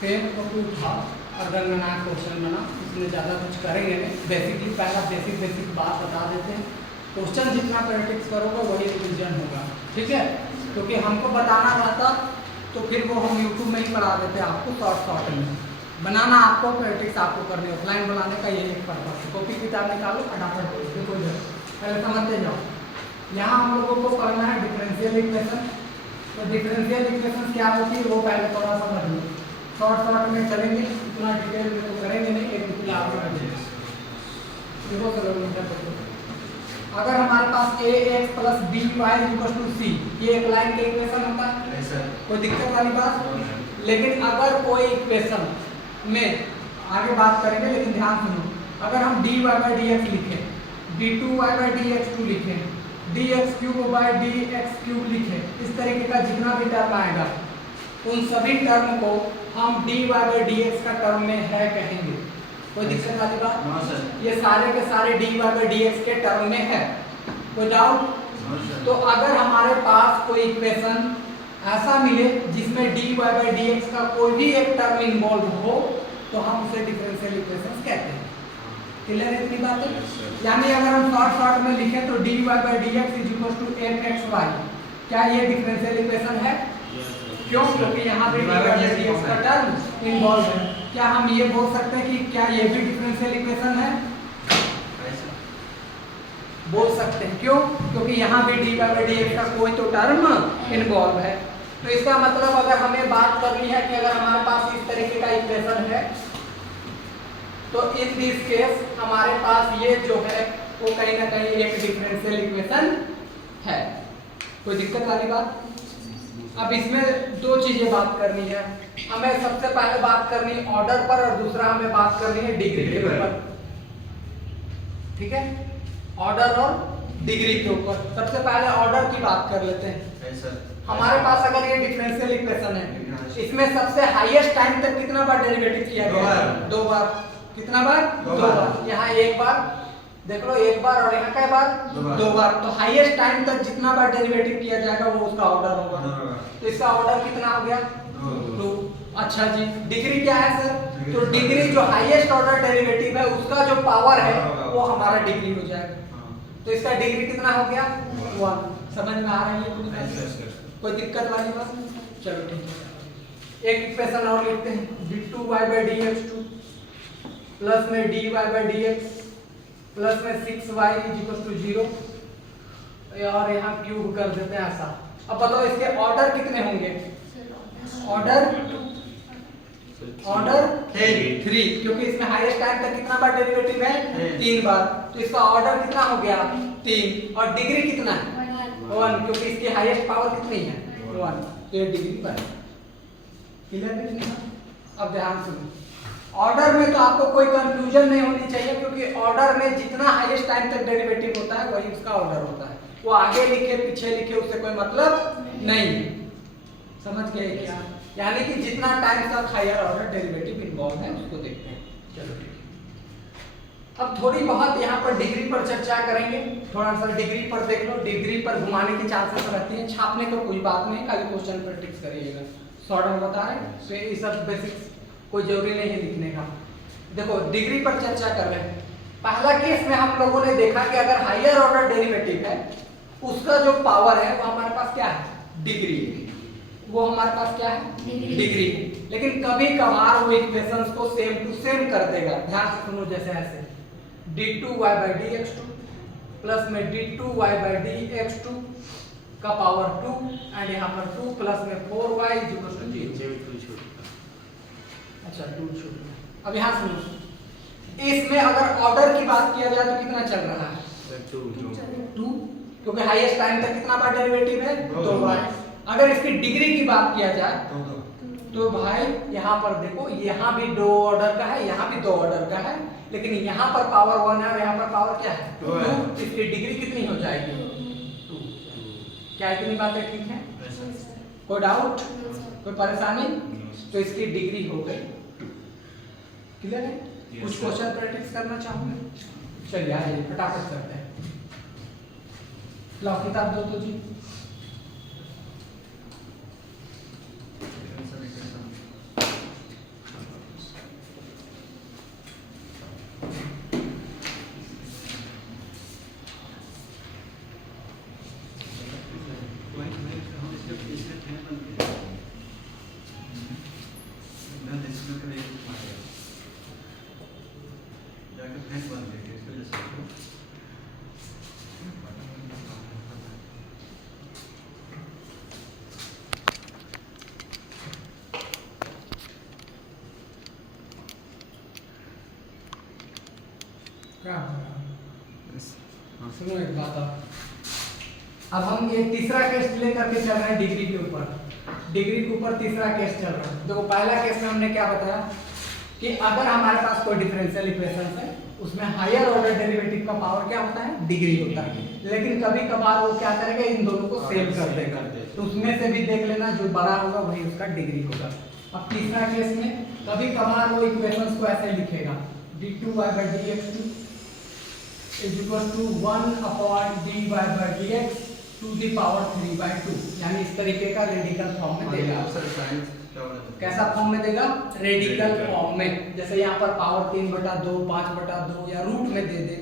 फिर तो कोई था अगर बना क्वेश्चन बना, इसमें ज़्यादा कुछ करेंगे नहीं, बेसिकली पहला बेसिक बात बता देते हैं। क्वेश्चन जितना प्रैक्टिस करोगे वही रिविजन होगा, ठीक है। क्योंकि हमको बताना रहता तो फिर वो हम यूट्यूब में ही पढ़ा देते आपको शॉर्ट में। बनाना आपको, प्रैक्टिस आपको करनी, ऑफलाइन बनाने का यही एक पर्पस है। कॉपी किताब निकालो फटाफट कोई जरूरत, पहले समझते जाओ। यहाँ हम लोगों को पढ़ना है डिफरेंशियल इक्वेशन। तो डिफरेंशियल इक्वेशन क्या होती है वो पहले थोड़ा समझ लो, शॉर्ट में चलेंगे, इतना डिटेल में तो करेंगे नहीं, एक बिल्कुल आगे बढ़ेंगे। देखो किलोमीटर अगर हमारे पास A X plus B Y equal to C, ये एक लाइन का इक्वेशन होता है, कोई दिक्कत वाली बात। लेकिन अगर कोई इक्वेशन में आगे बात करेंगे, लेकिन ध्यान सुनो, अगर हम D Y by D X लिखें, D two Y by D X two लिखें, D X cube by D X cube लिखें, इस तरीके का जितना भी टर्म आएगा उन सभी टर्म को हम D Y by D x का टर्म में है कहेंगे। कोई दिक्कत वाली बात? ये सारे के सारे d Y by D x के टर्म में है, कोई डाउट? तो अगर हमारे पास कोई इक्वेशन ऐसा मिले जिसमें d Y by D x का कोई भी एक टर्म इन्वॉल्व हो तो हम उसे डिफरेंशियल इक्वेशन कहते हैं। क्लियर है इतनी बात है? यानी अगर हम शॉर्ट में लिखें तो d Y by D x is equal to f x y, क्या ये डिफरेंशियल इक्वेशन है? क्यों? क्योंकि यहाँ पे d Y by D x का टर्म इन्वॉल्व है। क्या हम ये बोल सकते हैं कि क्या ये भी डिफरेंशियल इक्वेशन है? बोल सकते हैं। क्यों? क्योंकि यहाँ भी d Y by D x का कोई तो टर्म इन्वॉल्व है। तो इसका मतलब अगर हमें बात करनी है कि अगर हमारे पास इस तरीके का इक्वेशन है तो इन दिस केस हमारे पास ये जो है वो कहीं ना कहीं एक डिफरेंशियल इक्वेशन है। कोई दिक्कत वाली बात? अब इसमें दो चीजें बात करनी है हमें। सबसे पहले बात करनी ऑर्डर पर और दूसरा हमें बात करनी है डिग्री के ऊपर, ठीक है? ऑर्डर और डिग्री के ऊपर। सबसे पहले ऑर्डर की बात कर लेते हैं। हमारे पास अगर ये डिफरेंशियल इक्वेशन है, इसमें सबसे हाईएस्ट टाइम तक कितना बार डेरिवेटिव किया गया? दो बार। कितना बार? दो बार। यहाँ एक बार देख लो, एक बार, और यहाँ कई बार? दो बार। तो हाईएस्ट टाइम तक जितना बार डेरिवेटिव किया जाएगा वो उसका ऑर्डर होगा। तो इसका ऑर्डर कितना हो गया? 2। अच्छा जी, डिग्री क्या है सर? तो डिग्री जो हाईएस्ट ऑर्डर डेरिवेटिव है उसका जो पावर है वो हमारा डिग्री हो जाएगा। तो इसका डिग्री कितना हो गया? 1। समझ में आ रही है? कोई दिक्कत वाली बात? चलो ठीक है, एक इक्वेशन और लिखते हैं, D two Y by D X two plus में D Y by D X plus में 6y इज इक्वल टू 0, और यहाँ क्यूब कर देते हैं ऐसा। अब बताओ इसके ऑर्डर कितने होंगे? ऑर्डर 3, क्योंकि इसमें हाईएस्ट टाइम तक कितना बार डेरिवेटिव है? 3 बार। तो इसका ऑर्डर कितना हो गया? 3। और डिग्री कितना है? 1, क्योंकि इसकी हाईएस्ट पावर कितनी है? 1। तो ये डिग्री पर। क्लियर है? अब ध्यान सुनो, ऑर्डर में तो आपको कोई कंफ्यूजन नहीं होनी चाहिए, क्योंकि ऑर्डर में जितना हाईएस्ट टाइम तक डेरिवेटिव होता है वही उसका ऑर्डर होता है। वो आगे लिखे पीछे लिखे उससे कोई मतलब नहीं है। समझ गए क्या? यानी कि जितना टाइम तक हायर ऑर्डर डेरिवेटिव इन्वॉल्व है उसको देखते हैं। चलो ठीक है, अब थोड़ी बहुत यहाँ पर डिग्री पर चर्चा करेंगे। थोड़ा सा डिग्री पर देख लो, डिग्री पर घुमाने की चांसेस रहती है, छापने को कोई बात नहीं, खाली क्वेश्चन प्रैक्टिस करिएगा। शॉर्ट में बता रहे हैं, तो ये सब बेसिक्स कोई जरूरी नहीं है लिखने का। देखो डिग्री पर चर्चा कर रहे हैं। पहला केस में हम लोगों ने देखा कि अगर हायर ऑर्डर डेरिवेटिव है उसका जो पावर है वो हमारे पास क्या है? डिग्री। वो हमारे पास क्या है? डिग्री। लेकिन कभी कभार वो इक्वेशंस को सेम टू सेम कर देगा। ध्यान से सुनो, जैसे ऐसे d2y बाई dx2 प्लस में d2y बाई dx2 का पावर 2 एंड यहाँ पर 2 प्लस में 4y इज इक्वल टू 0। अच्छा 2 छूट गया। अब यहाँ सुनो, इसमें अगर ऑर्डर की बात किया जाए तो कितना चल रहा है? 2, क्योंकि हाईएस्ट टाइम तक कितना बार डेरिवेटिव है? 2 बार। अगर इसकी डिग्री की बात किया जाए तो भाई यहाँ पर देखो, यहाँ भी 2 ऑर्डर का है, यहाँ भी 2 ऑर्डर का है, लेकिन यहाँ पर पावर 1 है और यहाँ पर पावर क्या है? 2। इसकी डिग्री कितनी हो जाएगी? 2। क्या इतनी बातें ठीक है? कोई डाउट, कोई परेशानी? तो इसकी डिग्री हो गई। क्लियर है? कुछ क्वेश्चन प्रैक्टिस करना चाहोगे? चलिए आइए फटाफट करते हैं। लाओ किताब दो तो जी। क्या सुनो एक बात अब हम ये तीसरा केस लेकर के चल रहे हैं डिग्री के ऊपर। डिग्री के ऊपर तीसरा केस चल रहा है। देखो पहला केस में हमने क्या बताया कि अगर हमारे पास कोई डिफरेंशियल इक्वेशन है उसमें हायर ऑर्डर डेरिवेटिव का पावर क्या होता है, डिग्री होता है। लेकिन कभी कभार वो क्या करेगा, इन दोनों को सेव कर देगा। तो उसमें से भी देख लेना, जो बड़ा होगा वही उसका डिग्री होगा। अब तीसरा केस में कभी कभार वो इक्वेशंस को ऐसे लिखेगा d2y/dx2 is equal to 1/dy/dx to the power 3/2, यानी इस तरीके का रेडिकल फॉर्म में देगा। कैसा फॉर्म में देगा, रेडिकल फॉर्म में। जैसे यहाँ पर पावर 3/2, 5/2 या रूट में दे दे।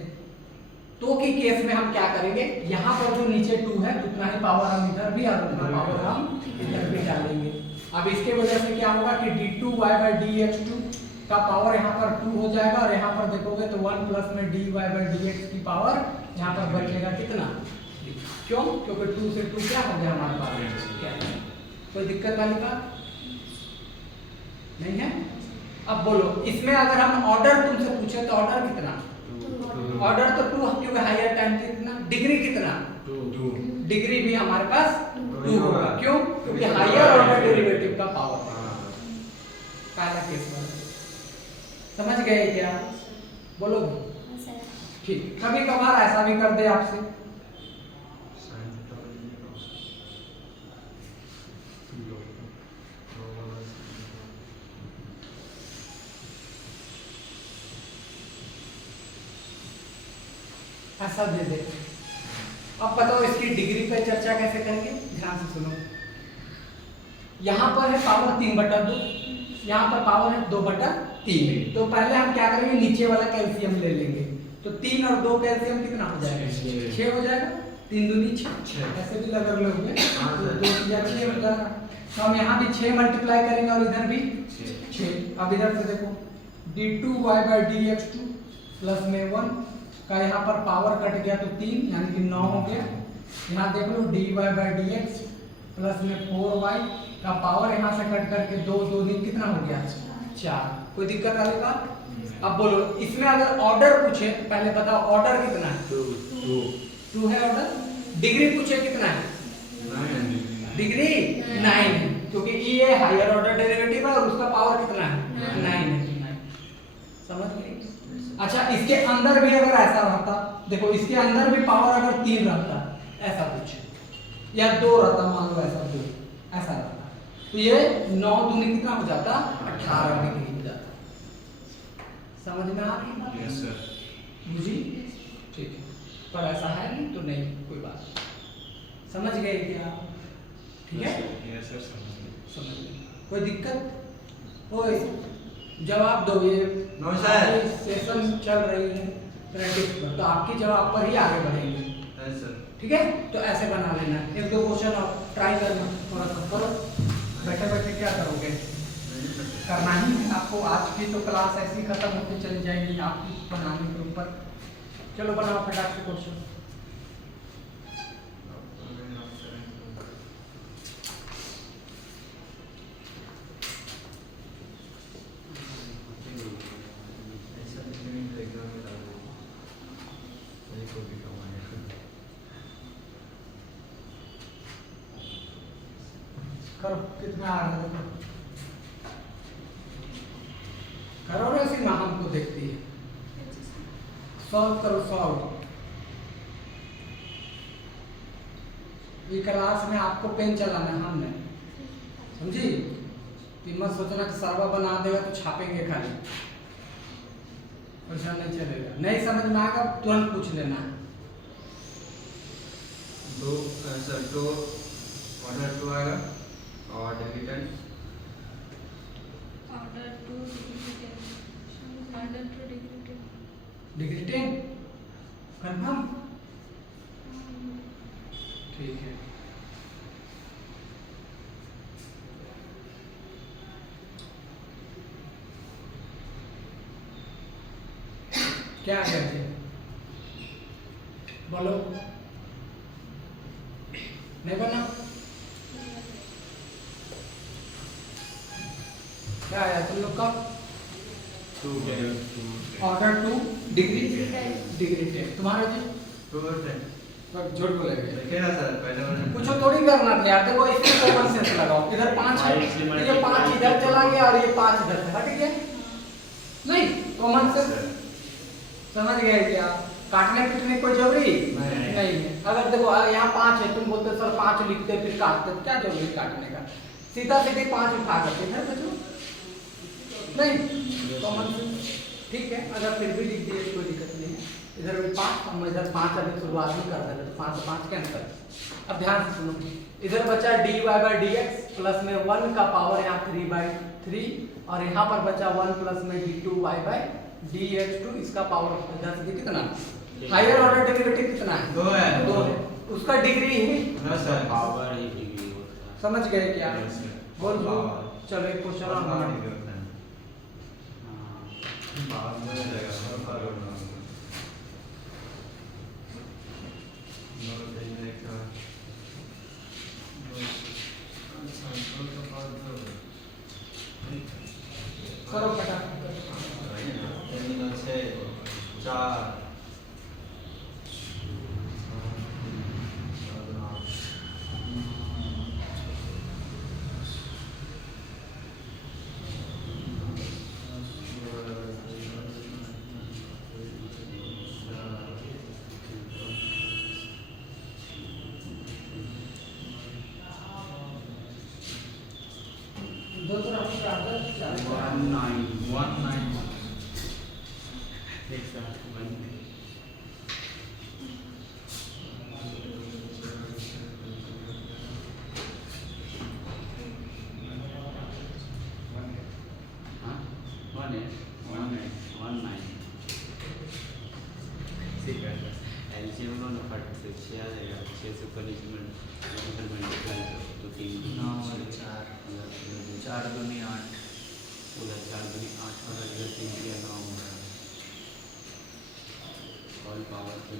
तो की केस में हम क्या करेंगे, यहाँ पर जो नीचे 2 है उतना ही पावर हम इधर भी और उतना पावर हम इधर भी डालेंगे। अब इसके वजह से क्या होगा कि d2y/dx2 का पावर यहाँ पर 2 हो जाएगा और यहाँ पर देखोगे तो 1 प्लस में dy/dx की पावर यहाँ पर बचेगा कितना, क्यों, क्योंकि 2 से 2 क्या हो गया हमारे पास, कोई दिक्कत वाली बात नहीं है। अब बोलो इसमें अगर हम ऑर्डर तुमसे पूछे तो ऑर्डर कितना, ऑर्डर तो 2 क्योंकि हायर टाइम कितना, डिग्री कितना, 2, डिग्री भी हमारे पास 2 होगा। क्यों, क्योंकि हायर ऑर्डर डेरिवेटिव का पावर पहला केस वाला। समझ गए क्या, बोलोगे ठीक। कभी कभार ऐसा भी कर दे आपसे, ऐसा दे दे। अब बताओ इसकी डिग्री पे चर्चा कैसे करेंगे, ध्यान से सुनो। यहाँ पर है पावर 3/2, यहाँ पर पावर है 2/3। तो पहले हम क्या करेंगे, नीचे वाला कैल्शियम ले लेंगे। तो 3 और 2 कैल्शियम कितना हो जाएगा, 6 हो जाएगा। 3 दूनी 6, ऐसे भी लगा लोगे तो 2 या 6 हो जाएगा। तो हम यहाँ भी 6 मल्टीप्लाई करेंगे और इधर भी 6। अब इधर से देखो d2y/dx2 प्लस में 1 का यहाँ पर पावर कट गया तो 3 यानी कि 9 हो गया। यहाँ देख लो dy/dx प्लस में 4y का पावर यहाँ से कट करके 2 दूनी कितना हो गया, 4। कोई दिक्कत वाली बात। अब बोलो इसमें अगर ऑर्डर पूछे, पहले बताओ ऑर्डर कितना है, 2 है ऑर्डर। डिग्री पूछे कितना है, 9 डिग्री 9 है, क्योंकि ये हायर ऑर्डर डेरिवेटिव है और उसका पावर कितना है, 9 है। समझ गए। अच्छा इसके अंदर भी अगर ऐसा रहता, देखो इसके अंदर भी पावर अगर 3 रहता, ऐसा कुछ, या 2 रहता, मान लो ऐसा 2 ऐसा रहता, तो ये 9 दूनी कितना हो जाता, 18 डिग्री हो जाता। समझ में आ रही है, यस सर, बुझी, ठीक है। पर ऐसा है नहीं तो नहीं, कोई बात। समझ गए क्या, ठीक है, यस सर, समझ गए। कोई दिक्कत, कोई जवाब दो। ये सेशन चल रही है प्रैक्टिस पर, तो आपकी जवाब पर ही आगे बढ़ेंगे, ठीक है। तो ऐसे बना लेना, 1-2 क्वेश्चन और ट्राई करना, थोड़ा सा करो। बैठे बैठे क्या करोगे, करना ही है आपको। आज की तो क्लास ऐसी खत्म होती चली जाएगी आपकी बनाने के ऊपर। चलो बनाओ फटाक से क्वेश्चन। करो, कितना आ रहा है देखो, करो ना, इसी में हमको देखती है। सॉल्व करो, सॉल्व। ये क्लास में आपको पेन चलाना है, हमने, समझी। मत सोचना कि सर्वर बना देगा तो छापेंगे खाली, ऐसा नहीं चलेगा। नहीं समझ में आएगा तुरंत पूछ लेना है। तो ऑर्डर 2 आएगा और डिलीटेड ऑर्डर 2 डिग्री 10 कंफर्म, ठीक है। क्या है जी? बोलो। नहीं बोलना? क्या है तुम लोग का? Order 2 degree 10। तुम्हारा जी? झूठ बोलेंगे। देखिए ना सर, पहले वाले कुछ थोड़ी करना था यार। देखो इसमें कॉमन सेंस लगाओ। इधर 5 है, ये 5 इधर चला गया और ये 5 इधर से हट गया। नहीं, कॉमन सेंस समझ गए क्या? काटने पीटने कोई जरूरी नहीं है। अगर देखो यहाँ 5 है, तुम बोलते सर 5 लिखते फिर काटते, तो क्या जरूरी काटने का? सीधा सीधे 5 उठा करके इधर बचो। नहीं, कॉमन सेंस ठीक है। अगर फिर भी लिख दिए कोई दिक्कत नहीं है। इधर भी 5 और इधर 5 अभी शुरुआत में कर देते, तो 5 से 5 कैंसिल। अब ध्यान से सुनो, इधर बचा dy/dx प्लस में 1 का पावर यहाँ 3/3 और यहाँ पर बचा 1 प्लस में d2y/dx2 इसका पावर इधर से कितना? हायर ऑर्डर डेरिवेटिव कितना है? 2 है। 2 है। उसका डिग्री है ना सर, पावर ही डिग्री होता है। समझ गए क्या? Yes, sir. बोल दो। Power. चलो एक क्वेश्चन और पावर बनाओ। डिग्री होता है। हाँ। पावर में जाएगा, पावर होगा। नौ दिन में क्या? अच्छा, दो का पावर दो। करो फटाफट। 3 और 6 4 दो तरफ से आदत चार। 19 एक साथ बन गए। हाँ? 19 एलसीएम लो ना फट से 6 आ जाएगा। 6 से ऊपर नीचे में मल्टीप्लाई करो तो 3 9 और 4 4 दूनी 8 उधर 4 दूनी 8 और इधर 3 या 9 होगा। ऑल पावर तो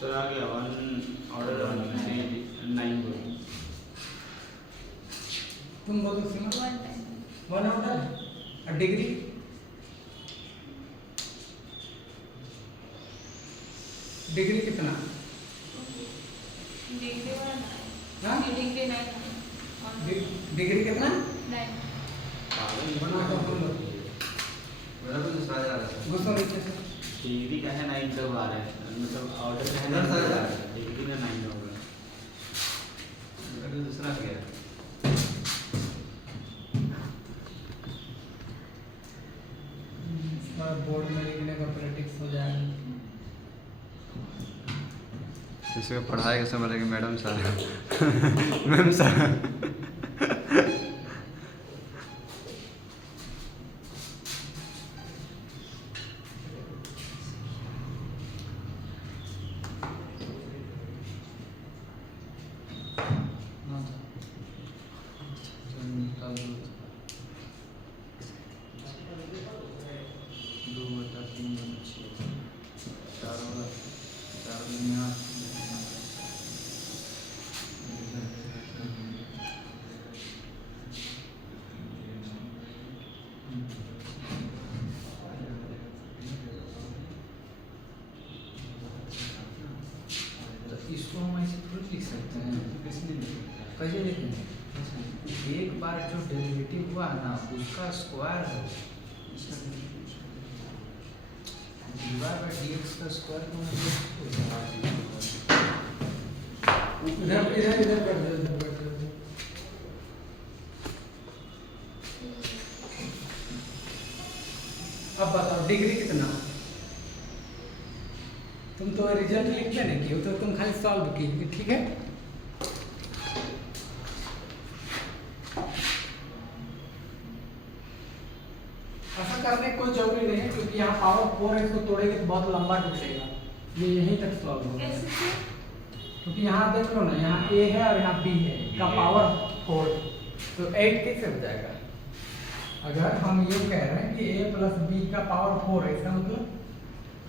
सर आ गया 1 ऑर्डर 9 तुम बोलो सीमा। 1 ऑर्डर और डिग्री कितना? हाँ? डिग्री कितना? बना कर बोलो। मेरा भी दूसरा जा रहा है गुस्सा नीचे से। डिग्री का है 9 तक आ रहा है, मतलब ऑर्डर का है 9 तक आ रहा है, डिग्री का 9 होगा। मेरा भी दूसरा गया बोर्ड में लिखने का प्रैक्टिस हो जाएगा। इसको पढ़ाई के समय लगे मैडम सर मैम सर इसको हम ऐसे थोड़ी लिख सकते हैं। कैसे लिखेंगे? एक बार जो डेरिवेटिव हुआ ना उसका स्क्वायर है dy/dx का स्क्वायर को इधर कर दो, इधर कर दो। अब बताओ डिग्री कितना? तुम तो रिजल्ट लिखते नहीं किए, तो तुम खाली सॉल्व की, ठीक है? करने की कोई जरूरी नहीं है, क्योंकि यहाँ पावर 4 है, इसको तोड़ेंगे तो बहुत लंबा टूटेगा, ये यहीं तक सॉल्व होगा। क्योंकि यहाँ देख लो ना, यहाँ A है और यहाँ B है, का पावर 4, तो 8 कैसे हो जाएगा? अगर हम ये कह रहे हैं कि A प्लस B का पावर 4 है, इसका मतलब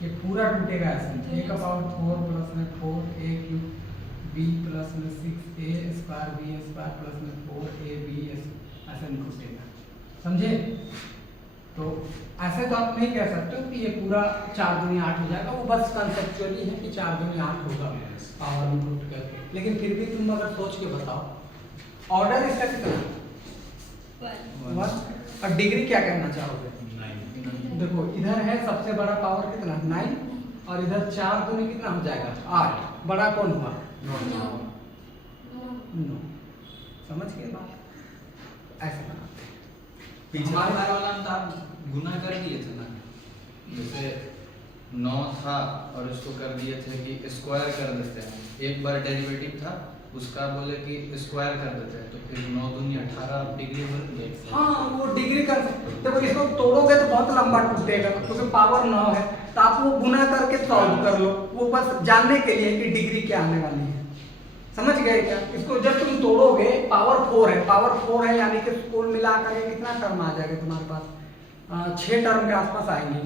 ये पूरा टूटेगा ऐसे, A का पावर 4 प्लस में 4A क्यूब, B प्लस में 6A square B square plus में 4AB ऐसे नहीं टूटेगा, समझे? तो ऐसे तो आप नहीं कह सकते हो कि ये पूरा 4 दूनी 8 हो जाएगा, वो बस कंसेप्चुअली है कि 4 दूनी 8 होगा पावर इनपुट करके, लेकिन फिर भी तुम अगर सोच के बताओ ऑर्डर इसका कितना है? 1। और डिग्री क्या कहना चाहोगे? 9। देखो इधर है सबसे बड़ा पावर कितना 9, और इधर 4 दूनी कितना हो जाएगा 8, बड़ा कौन हुआ 9। समझ गए बात? ऐसे बनाते हैं। पिछला बार वाला में तो आप गुना कर दिए थे ना, जैसे 9 था और उसको कर दिए थे कि स्क्वायर कर देते हैं, एक बार डेरिवेटिव था उसका बोले कि स्क्वायर कर देते हैं, तो फिर 9 दूनी 18 आप डिग्री भर दिए। हाँ वो डिग्री कर सकते हो। देखो इसको तोड़ोगे तो बहुत लंबा टूटेगा, क्योंकि पावर 9 है, तो आप वो गुना करके सॉल्व कर लो, वो बस जानने के लिए कि डिग्री क्या आने वाली है। समझ गए क्या? इसको जब तुम तोड़ोगे पावर 4 है, पावर 4 है यानी कि कुल मिला करके कितना टर्म आ जाएगा तुम्हारे पास? 6 टर्म के आसपास आएंगे,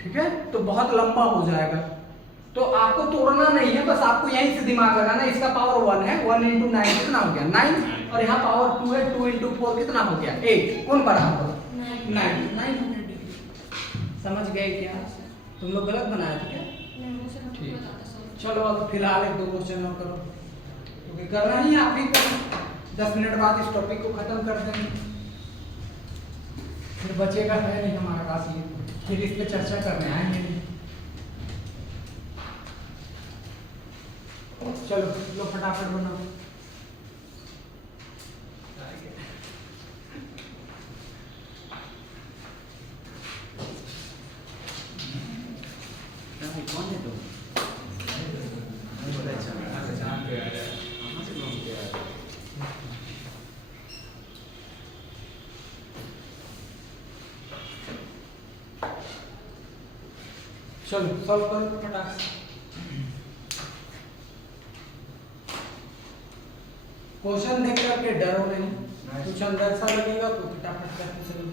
ठीक है? तो बहुत लंबा हो जाएगा, तो आपको तोड़ना नहीं है, बस आपको यहीं से दिमाग लगाना। इसका पावर 1 है, 1 × 9 कितना हो गया 9, और यहाँ पावर 2 है, 2 × 4 कितना हो गया 8, कौन बराबर 900 डिग्री। समझ गए क्या? तुम लोग गलत बनाए थे क्या? ठीक, चलो अब फिलहाल 1-2 क्वेश्चन और करो, क्योंकि करना ही आप ही करो, 10 मिनट बाद इस टॉपिक को खत्म कर देंगे, फिर बचेगा है नहीं हमारे पास, ये फिर इस पे चर्चा करने आएंगे। चलो लो फटाफट बनाओ। कौन है तुम? चलो सॉल्व करो फटाक से। क्वेश्चन देख करके डरो नहीं, कुछ अंदर सा लगेगा तो फटाफट करके चलो।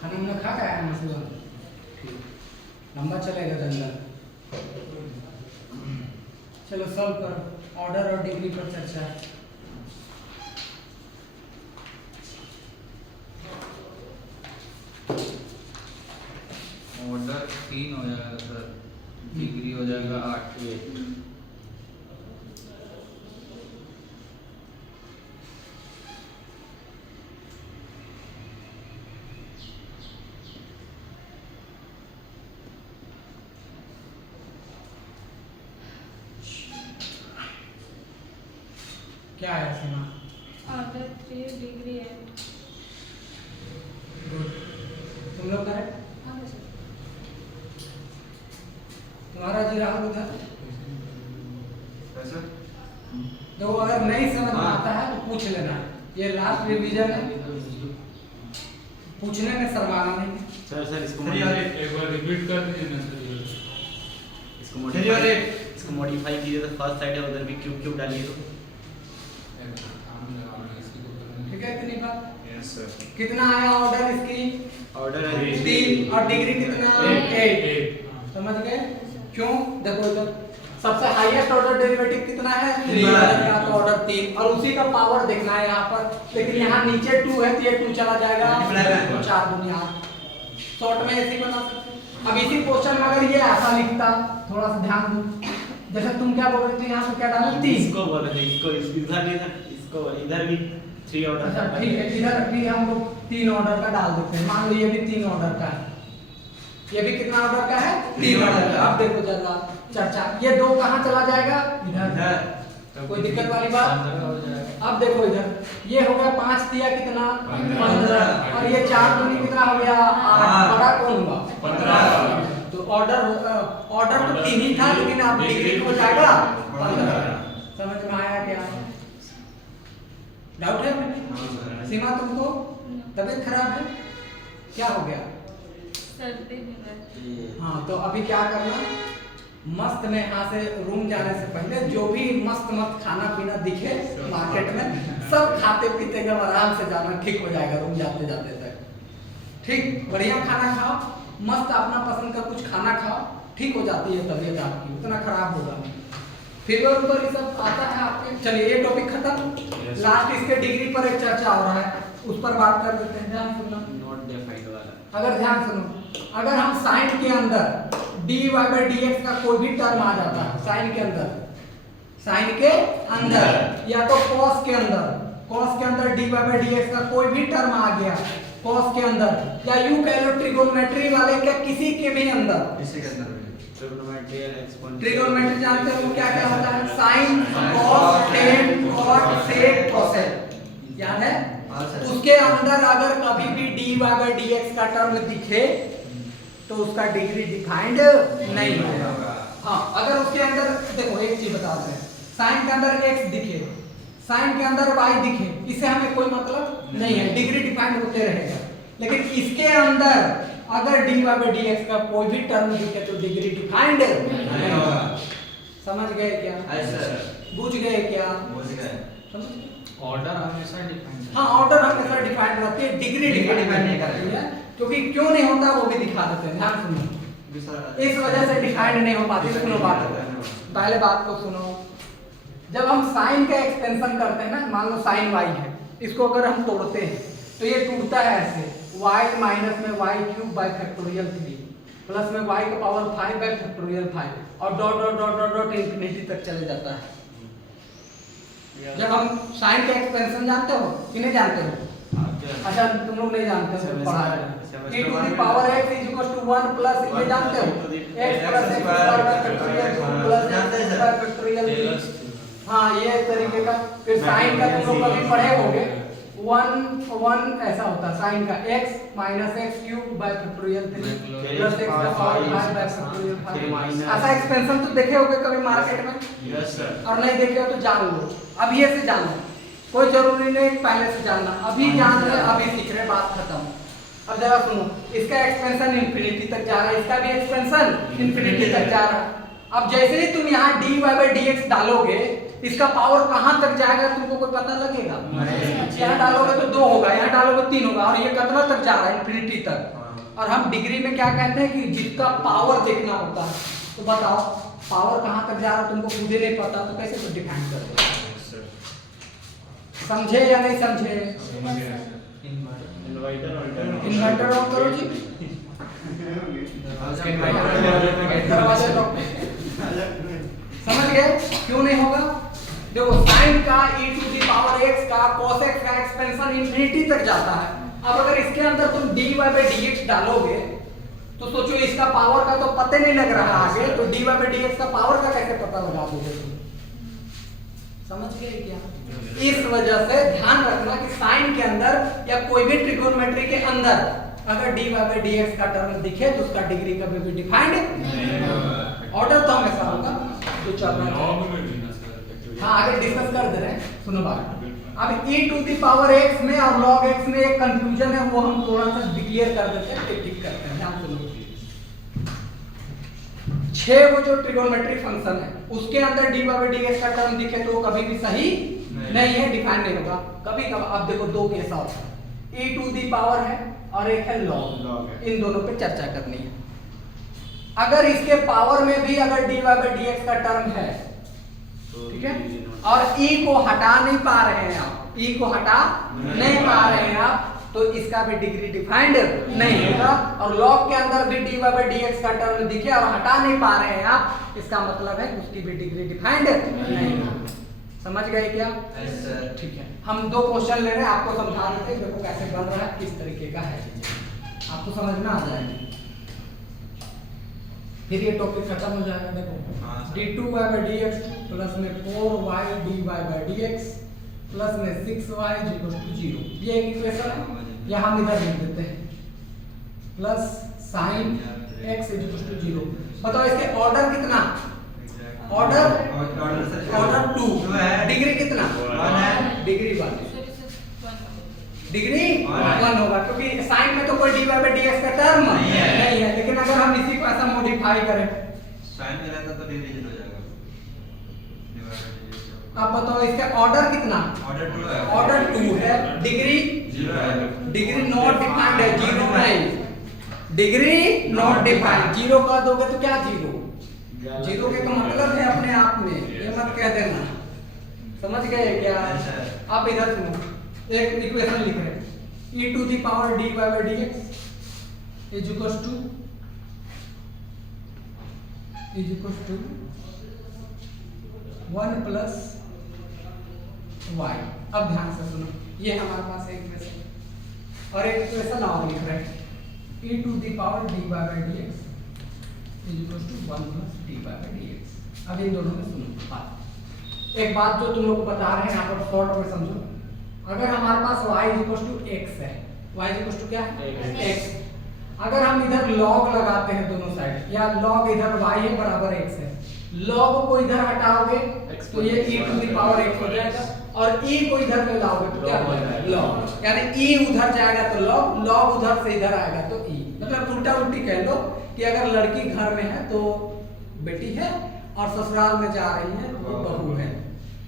खाना हमने खा के आया मसला, लंबा चलेगा जंगल। चलो सॉल्व करो, ऑर्डर और डिग्री पर चर्चा। ऑर्डर 3 हो जाएगा सर, डिग्री हो जाएगा 8। क्या आया सीमा? Order 3 degree 8। गुड, तुम लोग करें? हाँ सर। तुम्हारा जी राहुल उधर कैसे? देखो अगर नहीं समझ में आता है तो पूछ लेना, ये लास्ट रिवीजन है, पूछने में शर्माना नहीं है। सर इसको एक बार रिपीट कर दीजिए ना सर, इसको मॉडिफाई कीजिए, तो फर्स्ट साइड है उधर भी क्यूब डालिए तो ठीक है, इतनी बात। Yes sir. कितना आया ऑर्डर इसकी? ऑर्डर 3, और डिग्री कितना 8। समझ गए क्यों? देखो इधर सबसे हाईएस्ट ऑर्डर डेरिवेटिव कितना है 3 का, तो ऑर्डर 3, और उसी का पावर देखना है यहाँ पर, लेकिन यहाँ नीचे 2 है तो ये 2 चला जाएगा, तो 4 दूनी 8। शॉर्ट में ऐसे ही बना सकते हैं। अब इसी क्वेश्चन में अगर ये ऐसा लिखता, थोड़ा सा ध्यान दो, जैसे तुम क्या बोल रहे थे, यहाँ पे क्या डाला 3, इसको बोल रहे थे, इसको इधर भी 3 ऑर्डर। अच्छा ठीक है, इधर भी हम लोग 3 ऑर्डर का डाल देते हैं, मान लो ये भी 3 ऑर्डर का है, ये भी कितना ऑर्डर का है 3 ऑर्डर का। अब देखो जरा चर्चा, ये 2 कहाँ चला जाएगा इधर, कोई दिक्कत वाली बात? अब देखो इधर ये हो गया 5 दिया कितना 15, और ये 4 दूनी कितना हो गया 8, बड़ा कौन हुआ 15, तो ऑर्डर तो 3 ही था, लेकिन अब डिग्री हो जाएगा 15। समझ में आया क्या? डाउट है? सीमा तुमको तबीयत खराब है, क्या हो गया? सर्दी भी है। हाँ, तो अभी क्या करना, मस्त में यहाँ से रूम जाने से पहले जो भी मस्त मस्त खाना पीना दिखे मार्केट में, सब खाते पीते एकदम आराम से जाना, ठीक हो जाएगा रूम जाते जाते तक। ठीक, बढ़िया खाना खाओ, मस्त अपना पसंद का कुछ खाना खाओ, ठीक हो जाती है तबीयत आपकी, उतना खराब होगा नहीं। फीवर ऊपर ये सब आता है आपके। चलिए ये टॉपिक खत्म। लास्ट इसके डिग्री पर एक चर्चा हो रहा है, उस पर बात कर देते हैं। ध्यान सुनना, नॉट डिफाइंड वाला। अगर ध्यान सुनो, अगर हम साइन के अंदर dy by dx का कोई भी टर्म आ जाता है, साइन के अंदर या तो cos के अंदर dy by dx का कोई भी टर्म आ गया cos के अंदर, या यूं कह लो ट्रिगोनोमेट्री वाले के किसी के भी अंदर, इसी के अंदर ट्रिग्नोमेट्री और एक्सपोनेंशियल। ट्रिगोनोमेट्री जानते हो क्या क्या होता है? Sine, cos, tan, cot, sec, cosec, याद है? उसके अंदर अगर कभी भी dy by dx का टर्म दिखे तो उसका डिग्री डिफाइंड नहीं होगा। हाँ, अगर उसके अंदर देखो एक चीज बताते हैं, साइन के अंदर x दिखे, साइन के अंदर y दिखे, इससे हमें कोई मतलब नहीं है, डिग्री डिफाइंड होते रहेगा। लेकिन इसके अंदर अगर dy by dx का कोई भी टर्म दिखे तो डिग्री डिफाइंड नहीं होगा। समझ गए क्या? बुझ गए क्या? समझ गए? ऑर्डर हमेशा डिफाइंड है। हाँ, ऑर्डर हमेशा डिफाइंड रहती है, डिग्री डिफाइंड नहीं करती है, क्योंकि क्यों नहीं होता वो भी दिखा देते हैं। ध्यान सुनो, इस वजह से डिफाइंड नहीं हो पाती। सुनो बात, पहले बात को सुनो। जब हम साइन का एक्सपेंशन करते हैं ना, मान लो साइन y है, इसको अगर हम तोड़ते हैं तो ये टूटता है ऐसे, y माइनस में y cube by factorial 3 plus में y का पावर 5 बाय फैक्टोरियल 5 और dot dot dot dot dot infinity तक चले जाता है। जब हम साइन का एक्सपेंशन जानते हो कि नहीं जानते हो? अच्छा, तुम लोग नहीं जानते हो, पढ़ा है e to the power x is equal to 1 plus, ये जानते हो x plus x square by factorial 2 plus x by factorial 3। हाँ, ये तरीके का। फिर साइन का तुम लोग कभी पढ़े होंगे, 1 ऐसा होता है साइन का, x minus x cube by factorial 3 plus x का पावर 5 बाय फैक्टोरियल 5। ऐसा एक्सपेंशन तो देखे होंगे कभी मार्केट में? Yes sir. और नहीं देखे हो तो जान लो, अब ये से जान लो, कोई जरूरी नहीं पहले से जानना, अभी जान रहे अभी सीख रहे, बात खत्म। अब जरा सुनो, इसका एक्सपेंशन इंफिनिटी तक जा रहा है, इसका भी एक्सपेंशन इंफिनिटी तक जा रहा है। अब जैसे ही तुम यहाँ dy by dx डालोगे, इसका पावर कहाँ तक जाएगा तुमको कोई पता लगेगा? यहाँ डालोगे तो 2 होगा, यहाँ डालोगे 3 होगा, और ये कितना तक जा रहा है? इंफिनिटी तक। और हम डिग्री में क्या कहते हैं कि जिसका पावर देखना होता है, तो बताओ पावर कहाँ तक जा रहा है तुमको खुद ही नहीं पता, तो कैसे तो डिफाइन करोगे? समझे या नहीं समझे? इन्वर्टर ऑन करो जी। समझ गए क्यों नहीं होगा? देखो साइन का e to the power x का cos x का एक्सपेंशन इंफिनिटी तक जाता है। अब अगर इसके अंदर तुम dy by dx डालोगे तो सोचो, इसका पावर का तो पता नहीं लग रहा आगे, तो dy by dx का पावर का कैसे पता लगा दोगे तुम? समझ गए क्या? इस वजह से ध्यान रखना कि साइन के अंदर या कोई भी ट्रिगोनोमेट्री के अंदर अगर dy by dx का टर्म दिखे तो उसका डिग्री कभी भी डिफाइंड नहीं होगा। ऑर्डर तो हमेशा होगा जो चल रहा है। लॉग में भी ना सर। हाँ, आगे डिस्कस कर दे रहे हैं, सुनो बात। अब e to the power x में और log x में एक कंफ्यूजन है, वो हम थोड़ा सा क्लियर कर देते हैं, फिर ठीक करते हैं। ध्यान सुनो, 6 वो जो ट्रिगोनोमेट्री फंक्शन है उसके अंदर dy by dx का टर्म दिखे तो वो कभी भी सही नहीं है, डिफाइन नहीं होगा। कभी कभी अब देखो 2 केस और है, e टू द पावर है और एक है log, इन दोनों पे चर्चा करनी है। अगर इसके पावर में भी अगर dy by dx का टर्म है, ठीक है, और e को हटा नहीं पा रहे हैं आप, e को हटा नहीं पा रहे हैं आप, तो इसका भी डिग्री डिफाइंड नहीं होगा। और log के अंदर भी dy by dx का टर्म दिखे और हटा नहीं पा रहे हैं आप, इसका मतलब है उसकी भी डिग्री डिफाइंड नहीं होगा। समझ गए क्या? ठीक है, हम 2 क्वेश्चन ले रहे हैं, आपको समझा देते हैं देखो कैसे बन रहा है, किस तरीके का है, आपको समझ में आ जाएगा, फिर ये टॉपिक खत्म हो जाएगा। देखो d2y by dx प्लस में 4y dy by dx plus में 6y इक्वल टू 0, ये एक इक्वेशन है, या हम इधर लिख देते हैं plus sine x equal to 0। बताओ इसके ऑर्डर कितना? ऑर्डर 2 डिग्री कितना? 1 है। डिग्री 1 सॉरी सर डिग्री 1 1 होगा क्योंकि साइन में तो कोई dy by dx का टर्म नहीं है। लेकिन अगर हम इसी को ऐसा मॉडिफाई करें, साइन में रहता तो डिवीजन हो जाएगा। अब बताओ इसका ऑर्डर कितना? ऑर्डर 2 है। ऑर्डर 2 है, डिग्री 0 है। डिग्री नॉट डिफाइंड है, 0 नहीं, डिग्री नॉट डिफाइंड। 0 कर दोगे तो क्या 0? 0 के का मतलब है अपने आप में, ये मत कह देना। समझ गए क्या? आप इधर सुनो, एक इक्वेशन लिख रहे हैं, e to the power dy by dx is equal to one plus y। अब ध्यान से सुनो, ये हमारे पास एक इक्वेशन और एक इक्वेशन और लिख रहे हैं, e to the power dy by dx is equal to 1 plus dy by dx। अब इन दोनों में सुनो बात, एक बात जो तुम लोग को बता रहे हैं यहाँ पर शॉर्ट में समझो। अगर हमारे पास y इक्वल टू x है, y इक्वल टू क्या है? x। अगर हम इधर log लगाते हैं दोनों साइड, या log इधर y है बराबर x है, log को इधर हटाओगे तो ये e to the power x हो जाएगा, और e को इधर ले लाओगे तो क्या हो जाएगा? log। यानी e उधर जाएगा तो log, log उधर से इधर आएगा तो e। मतलब उल्टा उल्टी कह लो कि अगर लड़की घर में है तो बेटी है, और ससुराल में जा रही है तो बहू है।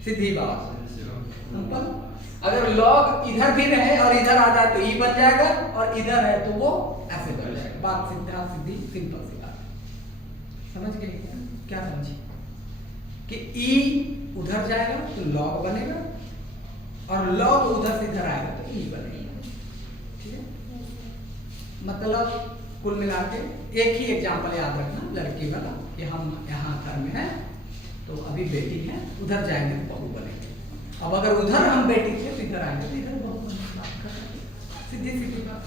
सीधी बात, सिंपल। अगर log इधर भी रहे और इधर आ जाए तो e बन जाएगा, और इधर है तो वो ऐसे बन जाएगा। बात सीधा सीधी सिंपल सी बात। समझ गए क्या? समझी कि e उधर जाएगा तो log बनेगा, और log उधर से इधर आएगा तो e बनेगा। ठीक है? मतलब कुल मिला के एक ही एग्जांपल याद रखना, लड़की वाला, कि हम यहाँ घर में हैं तो अभी बेटी है, उधर जाएंगे तो बहू बनेंगे। अब अगर उधर हम बेटी थे तो इधर आएंगे तो इधर बहू बनेंगे। सीधी सीधी बात।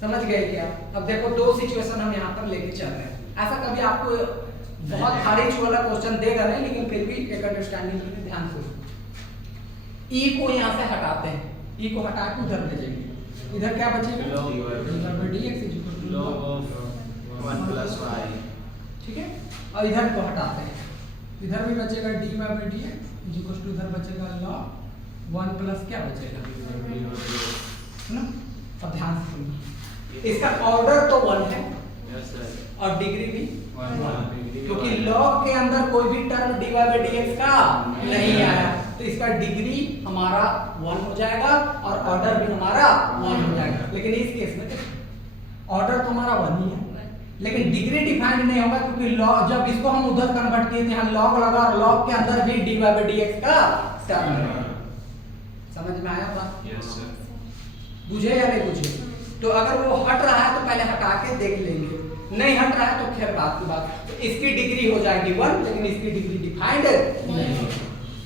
समझ गए क्या? अब देखो दो सिचुएशन हम यहाँ पर लेके चल रहे हैं। ऐसा कभी आपको बहुत खारिज वाला क्वेश्चन देगा नहीं, लेकिन फिर भी एक अंडरस्टैंडिंग के लिए ध्यान से e को यहाँ से हटाते हैं, e को हटा के उधर भेजेंगे, इधर क्या बचेगा? dx log of 1 plus y। ठीक है? और इधर को हटाते हैं, इधर भी बचेगा dy by dx is equal to इधर बचेगा log 1 प्लस क्या बचेगा? है ना? अब ध्यान से सुनना, इसका ऑर्डर तो 1 है और डिग्री भी 1, क्योंकि log के अंदर कोई भी टर्म dy by dx का नहीं आया, तो इसका डिग्री हमारा 1 हो जाएगा और ऑर्डर भी हमारा 1 हो जाएगा। लेकिन इस केस में ऑर्डर तो हमारा 1 ही है, लेकिन डिग्री डिफाइंड नहीं होगा, क्योंकि log जब इसको हम उधर कन्वर्ट किए थे, यहाँ log लगा और log के अंदर भी dy by dx का टर्म है। समझ में आया बात? Yes sir. बुझे या नहीं बुझे? तो अगर वो हट रहा है तो पहले हटा के देख लेंगे, नहीं हट रहा है तो खैर बात की बात। तो इसकी डिग्री हो जाएगी 1, लेकिन इसकी डिग्री डिफाइंड नहीं।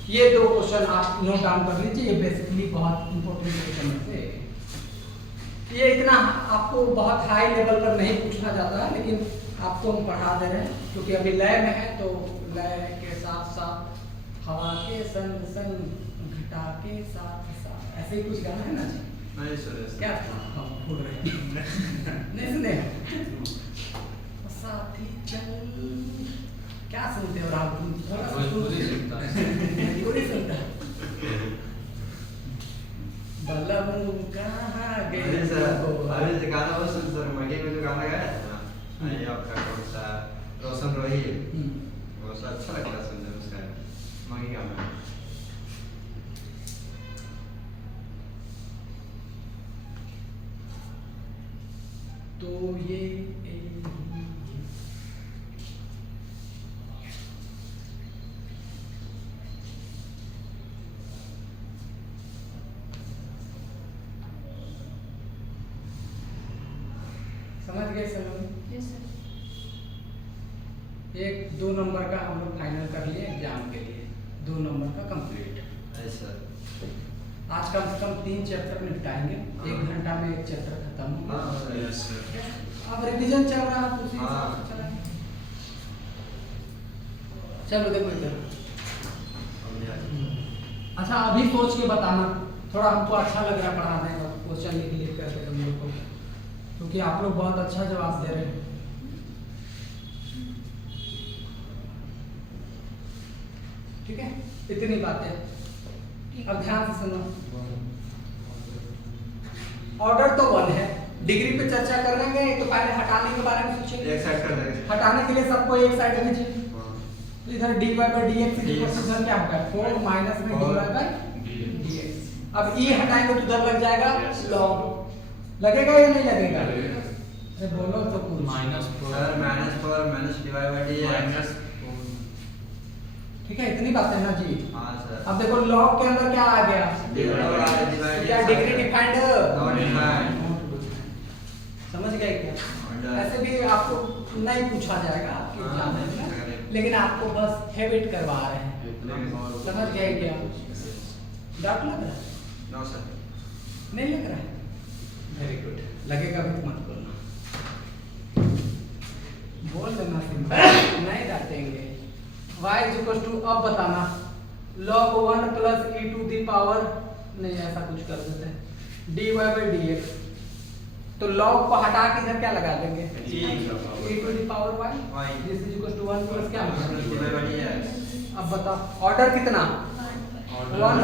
ये दो क्वेश्चन आप नोट डाउन कर लीजिए, ये बेसिकली बहुत इंपॉर्टेंट क्वेश्चन है। ये इतना आपको बहुत हाई लेवल पर नहीं पूछना जाता है, लेकिन आपको हम पढ़ा दे रहे हैं, क्योंकि अभी लय में है, तो लय के साथ साथ हवा के संग संग घटा के साथ साथ, ऐसे ही कुछ गाना है ना जी? नहीं सर। क्या हाँ भूल रहे नहीं सुने? साथी चल, क्या सुनते हो राहुल तुम? थोड़ा सा भोजपुरी सुनता है। पूरी सुनता है। बल्लभ कहाँ गए? अरे सर, अरे जो गाना वो सुन सर, मगे में जो गाना गाया था ना, ये आपका कौन सा, रोशन रोही, वो सब अच्छा लगता है सुनने में उसका, मगे गाना। तो ये समझ गए सब? Yes sir. 1-2 नंबर का हम लोग फाइनल कर लिए एग्जाम के लिए, 2 नंबर का कंप्लीट। ऐसा आज कम से कम 3 चैप्टर निपटाएंगे, 1 घंटा में 1 चैप्टर खत्म होगा। हाँ यस सर। अब रिवीजन चल रहा है तो उसी हिसाब हाँ। से चलाएंगे। चलो देखो इधर। अच्छा अभी सोच के बताना, थोड़ा हमको अच्छा लग रहा है पढ़ाने का, क्वेश्चन लिख लिख करके तुम लोग को क्योंकि आप लोग बहुत अच्छा जवाब दे रहे हैं। ठीक है, इतनी बातें। अब ध्यान से सुनो। ऑर्डर तो 1 है, डिग्री पे चर्चा कर लेंगे। तो पहले हटाने के बारे में सोचिए। एक साइड कर देंगे। हटाने के लिए सबको एक साइड लीजिए। तो इधर dy by dx इधर क्या होगा 4 माइनस में dy by dx। अब e हटाएंगे तो उधर लग जाएगा log, लगेगा या नहीं लगेगा? अरे बोलो तो कुछ। Sir -4 minus divide by dx। ठीक है, इतनी बात है ना जी। हां सर। अब देखो log के अंदर क्या आ गया? क्या डिग्री डिफाइंड? Not defined. समझ गए क्या? ऐसे भी आपको नहीं पूछा जाएगा आपके एग्जाम में, लेकिन आपको बस हैबिट करवा रहे हैं। समझ गए क्या? डाउट लग रहा है? No sir. नहीं लग रहा है? Very good. लगेगा भी तो मत बोलना, बोल देना सिंपल, नहीं डांटेंगे। y इक्वल टू, अब बताना log 1 plus e to the power, नहीं ऐसा कुछ कर देते हैं, dy by dx। तो log को हटा के इधर क्या लगा देंगे? e to the power y। This is equal to 1 plus क्या होगा? Divide by dx। अब बताओ ऑर्डर कितना? 1।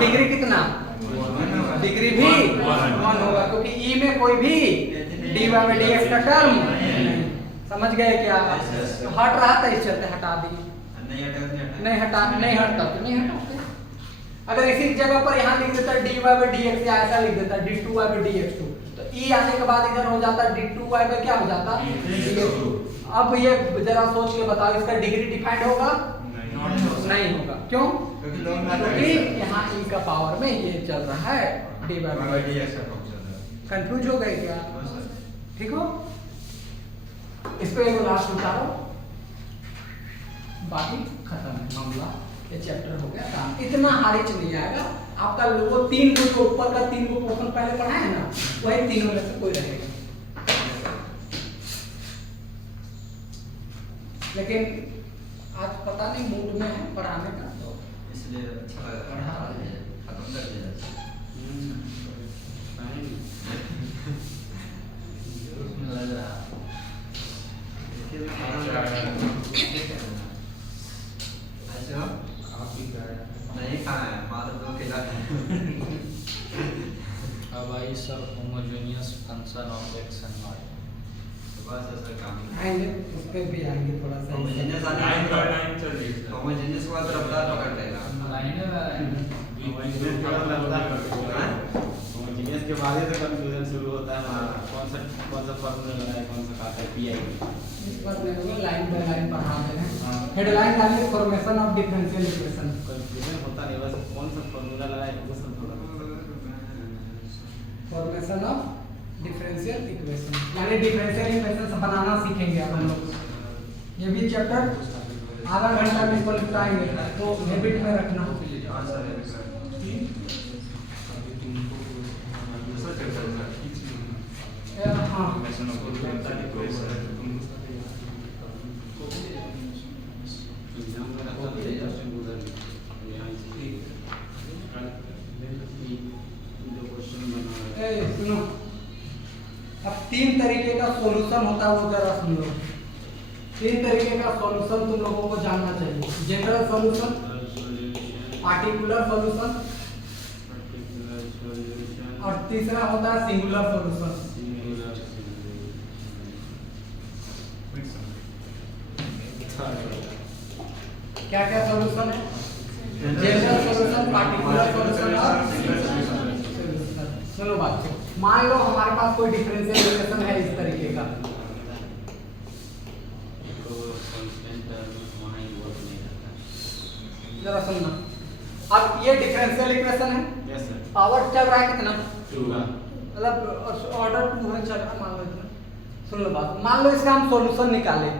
डिग्री कितना? डिग्री भी 1 होगा, क्योंकि e में कोई भी dy by dx का टर्म नहीं। समझ गए क्या? हट रहा था, इस चलते हटा दिए। नहीं हटा, नहीं हटता तो नहीं हटाते। अगर इसी जगह पर यहाँ लिख देता dy by dx या ऐसा लिख देता d2y by dx2, तो e आने के बाद इधर हो जाता d2y by क्या हो जाता? dx2। अब ये जरा सोच के बताओ, इसका डिग्री डिफाइंड होगा? नहीं होगा। क्यों? क्योंकि यहाँ e का पावर में ये चल रहा है dy by dx का फंक्शन। कंफ्यूज हो गए क्या? ठीक हो? इस पे एगो लास्ट उतारो, बाकी खत्म है मामला। ये चैप्टर हो गया काम। इतना हारिच नहीं आएगा आपका। वो 3 को जो ऊपर का 3 को क्वेश्चन पहले पढ़ा है ना, वही तीनों में से कोई रहेगा। लेकिन आज पता नहीं मूड में है पढ़ाने का, तो इसलिए अच्छा लग रहा है, खत्म कर दिया। लग रहा नहीं खाना है, मात्र 2 खिला है। अब I sir homogeneous function of x and y। बस ऐसा काम आएंगे, उस पे भी आएंगे थोड़ा सा। होमोजेनियस लाइन बाय लाइन चल रही है। होमोजेनियस को रफ्तार पकड़ लेगा। होमोजेनियस के बाद ही तो कंफ्यूजन शुरू होता है। कौन सा फार्मूला लगाए, कौन सा खाता है पीआई। इस बार मैं लोग लाइन बाय लाइन पढ़ा दे रहे हैं। हेडलाइन डालिए formation of differential equation. Confusion होता नहीं, बस कौन सा फार्मूला लगाए वो सब थोड़ा। फॉर्मेशन ऑफ डिफरेंशियल इक्वेशन, यानी डिफरेंशियल इक्वेशन बनाना सीखेंगे अब हम लोग। ये भी चैप्टर आधा घंटा में इसको निपटाएंगे, तो हैबिट में रखना। हाँ, सुनो, अब 3 तरीके का सॉल्यूशन होता है, वो जरा सुन लो। 3 तरीके का सॉल्यूशन तुम लोगों को जानना चाहिए। जनरल सॉल्यूशन, पार्टिकुलर सॉल्यूशन, और तीसरा होता है सिंगुलर सॉल्यूशन। क्या क्या सॉल्यूशन है? जनरल सॉल्यूशन, पार्टिकुलर सॉल्यूशन और सिंगुलर सॉल्यूशन। चलो बात, मान लो हमारे पास कोई डिफरेंशियल इक्वेशन है इस तरीके का। जरा सुनना, अब ये डिफरेंशियल इक्वेशन है। Yes sir. पावर चल रहा है कितना? 2 का मतलब ऑर्डर 2 है, चल रहा मान लो इतना। सुन लो बात, मान लो इसका हम सॉल्यूशन निकाले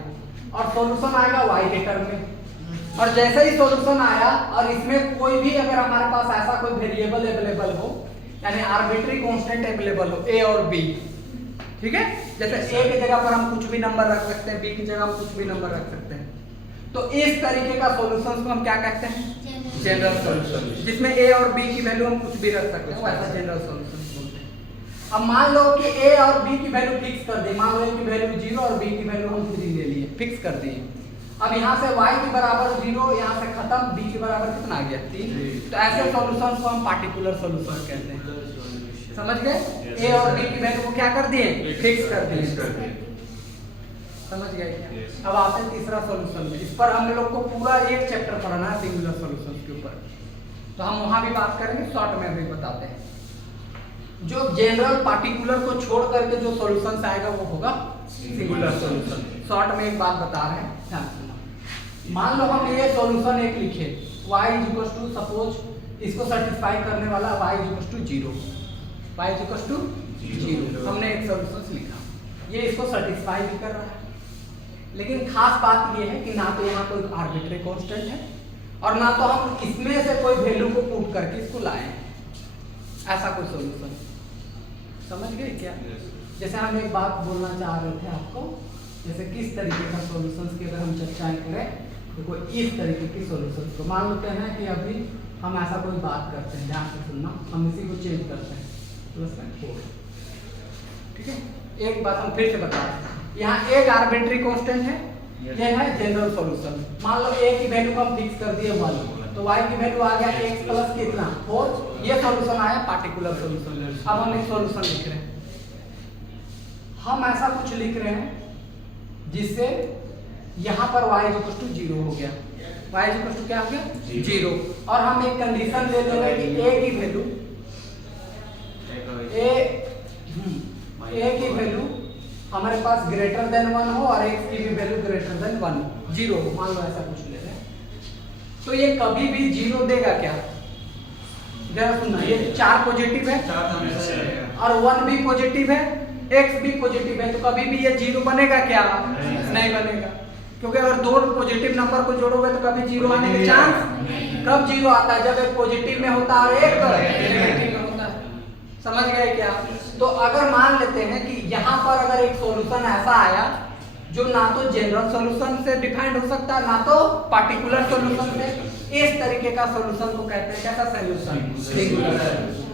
और सॉल्यूशन आएगा y के टर्म में, और जैसे ही सॉल्यूशन आया और इसमें कोई भी अगर हमारे पास ऐसा कोई वेरिएबल अवेलेबल हो, यानी आर्बिट्री कांस्टेंट अवेलेबल हो a और b, ठीक है? जैसे a की जगह पर हम कुछ भी नंबर रख सकते हैं, b की जगह हम कुछ भी नंबर रख सकते हैं। तो इस तरीके का सॉल्यूशंस को हम क्या कहते हैं? जनरल सॉल्यूशन, जिसमें a और b की वैल्यू हम कुछ भी रख सकते हैं, वैसा जनरल सॉल्यूशन बोलते हैं। अब मान लो कि ए और बी की वैल्यू फिक्स कर दी, मान लो ए की वैल्यू 0 और बी की वैल्यू हम 3 ले लिए, फिक्स कर दिए। अब यहाँ से y के बराबर 0, यहाँ से खत्म, b के बराबर कितना आ गया 3। तो ऐसे सॉल्यूशंस को हम पार्टिकुलर सॉल्यूशन कहते हैं। समझ गए? a और b की वैल्यू को क्या कर दिए, फिक्स कर दिए। समझ गए क्या? अब आते हैं तीसरा सॉल्यूशन में। इस पर हम लोग को पूरा एक चैप्टर पढ़ना है सिंगुलर सॉल्यूशन के ऊपर, तो हम वहां भी बात करेंगे, शॉर्ट में भी बताते हैं। जो जनरल पार्टिकुलर को छोड़ करके जो सॉल्यूशन आएगा वो होगा सिंगुलर सॉल्यूशन। शॉर्ट में एक बात बता रहे हैं, ध्यान सुनो। मान लो हम ये सॉल्यूशन एक लिखे, y = सपोज इसको सेटिस्फाई करने वाला y = 0, y = 0 हमने एक सॉल्यूशन लिखा, ये इसको सेटिस्फाई भी कर रहा है। लेकिन खास बात ये है कि ना तो यहाँ कोई आर्बिट्री कांस्टेंट है और ना तो हम इसमें से कोई वैल्यू को पुट करके इसको लाए हैं, ऐसा कोई सॉल्यूशन। समझ गए क्या? जैसे हम एक बात बोलना चाह रहे थे आपको, जैसे किस तरीके का सॉल्यूशंस की अगर हम चर्चाएं करें, देखो इस तरीके की सॉल्यूशंस को मान लेते हैं कि अभी हम ऐसा कोई बात करते हैं, ध्यान से सुनना, हम इसी को चेंज करते हैं +4, ठीक है? एक बात हम फिर से बता रहे हैं, यहाँ एक आर्बिट्री कांस्टेंट है, ये है जनरल सॉल्यूशन। मान लो a की वैल्यू को हम फिक्स कर दिए 1, तो y की वैल्यू आ गया x + कितना 4, ये सॉल्यूशन आया पार्टिकुलर सॉल्यूशन। अब हम एक सॉल्यूशन लिख रहे हैं, हम ऐसा कुछ लिख रहे हैं जिससे यहाँ पर y = 0 हो गया, y = क्या हो गया 0, और हम एक कंडीशन ले ले रहे हैं कि a की वैल्यू a की वैल्यू हमारे पास ग्रेटर देन 1 हो और x की भी वैल्यू ग्रेटर देन 1 0 हो, मान लो ऐसा कुछ ले रहे हैं। तो ये कभी भी 0 देगा क्या? जरा सुनना, ये 4 पॉजिटिव है और 1 भी पॉजिटिव है, x भी पॉजिटिव है, तो कभी भी ये 0 बनेगा क्या? नहीं बनेगा, क्योंकि अगर दो पॉजिटिव नंबर को जोड़ोगे तो कभी 0 आने के चांस, कब 0 आता है? जब एक पॉजिटिव में होता है और एक नेगेटिव में होता है। समझ गए क्या? तो अगर मान लेते हैं कि यहाँ पर अगर एक सॉल्यूशन ऐसा आया जो ना तो जनरल सॉल्यूशन से डिफाइंड हो सकता है ना तो पार्टिकुलर सॉल्यूशन से, इस तरीके का सॉल्यूशन को कहते हैं कैसा सॉल्यूशन? Singular solution.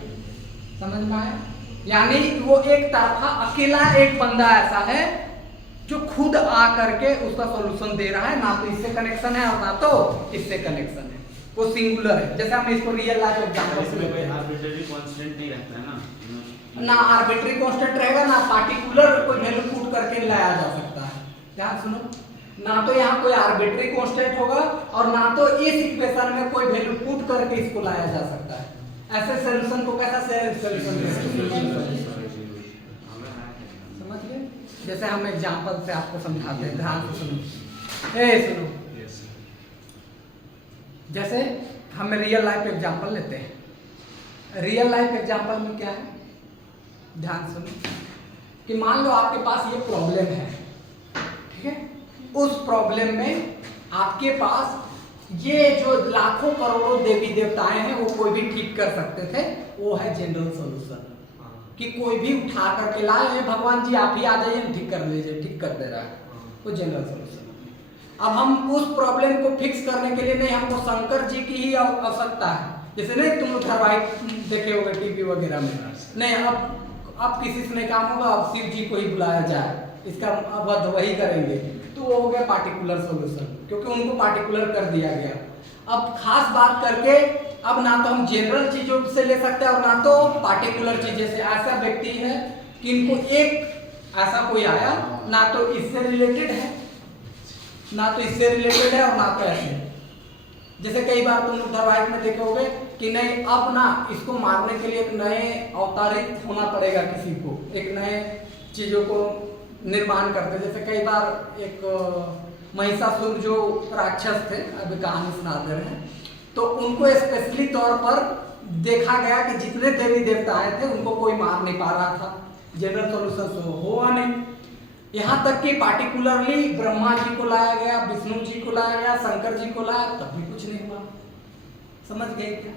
समझ में आया? यानी वो एक तरफा अकेला एक बंदा ऐसा है जो खुद आ करके उसका सॉल्यूशन दे रहा है, ना तो इससे कनेक्शन है और ना तो इससे कनेक्शन है, वो सिंगुलर है। जैसे हम इसको रियल लाइफ एग्जांपल से लेते हैं, आर्बिट्रेरी कांस्टेंट नहीं रहता है ना आर्बिट्री कांस्टेंट रहेगा ना पार्टिकुलर कोई वैल्यू पुट करके लाया जा सकता है। ध्यान सुनो, ना तो यहाँ कोई आर्बिट्री कांस्टेंट होगा और ना तो इस इक्वेशन में कोई वैल्यू पुट करके इसको लाया जा सकता है। ऐसे सॉल्यूशन को कैसा सॉल्यूशन कहते हैं? समझ गए? जैसे हम एग्जांपल से आपको समझाते हैं, ध्यान से सुनो, सुनो। जैसे हम रियल लाइफ एग्जांपल लेते हैं, रियल लाइफ एग्जांपल में क्या है, ध्यान सुनो, कि मान लो आपके पास ये प्रॉब्लम है, ठीक है? उस प्रॉब्लम में आपके पास ये जो लाखों करोड़ों देवी देवताएं हैं वो कोई भी ठीक कर सकते थे, वो है जनरल सॉल्यूशन। कि कोई भी उठा करके लाए हैं, भगवान जी आप ही आ जाइए ठीक कर लीजिए, ठीक कर दे रहा है, वो जनरल सॉल्यूशन। अब हम उस प्रॉब्लम को फिक्स करने के लिए नहीं, हमको शंकर जी की ही आवश्यकता है। जैसे नहीं तुम धारावाहिक देखे होगे टीवी वगैरह में, नहीं अब किसी से नहीं काम होगा, अब शिव जी को ही बुलाया जाए, इसका वध वही करेंगे, तो वो हो गया पार्टिकुलर सॉल्यूशन, क्योंकि उनको पार्टिकुलर कर दिया गया। अब खास बात करके अब ना तो हम जनरल चीजों से ले सकते हैं और ना तो पार्टिकुलर चीजें से। ऐसा व्यक्ति है कि इनको एक ऐसा कोई आया, ना तो इससे रिलेटेड है ना तो इससे रिलेटेड है और ना तो ऐसे। जैसे कई बार तुम लोग धारावाहिक में देखे होगे कि नहीं अब ना इसको मारने के लिए एक नए अवतारित होना पड़ेगा, किसी को एक नए चीजों को निर्माण करते। जैसे कई बार एक महिषासुर जो राक्षस थे, अभी कहानी सुनाते हैं, तो उनको स्पेशली तौर पर देखा गया कि जितने देवी देवता आए थे उनको कोई मार नहीं पा रहा था, जनरल सॉल्यूशन हुआ नहीं। यहाँ तक कि पार्टिकुलरली ब्रह्मा जी को लाया गया, विष्णु जी को लाया गया, शंकर जी को लाया, तब भी कुछ नहीं हुआ। समझ गए क्या?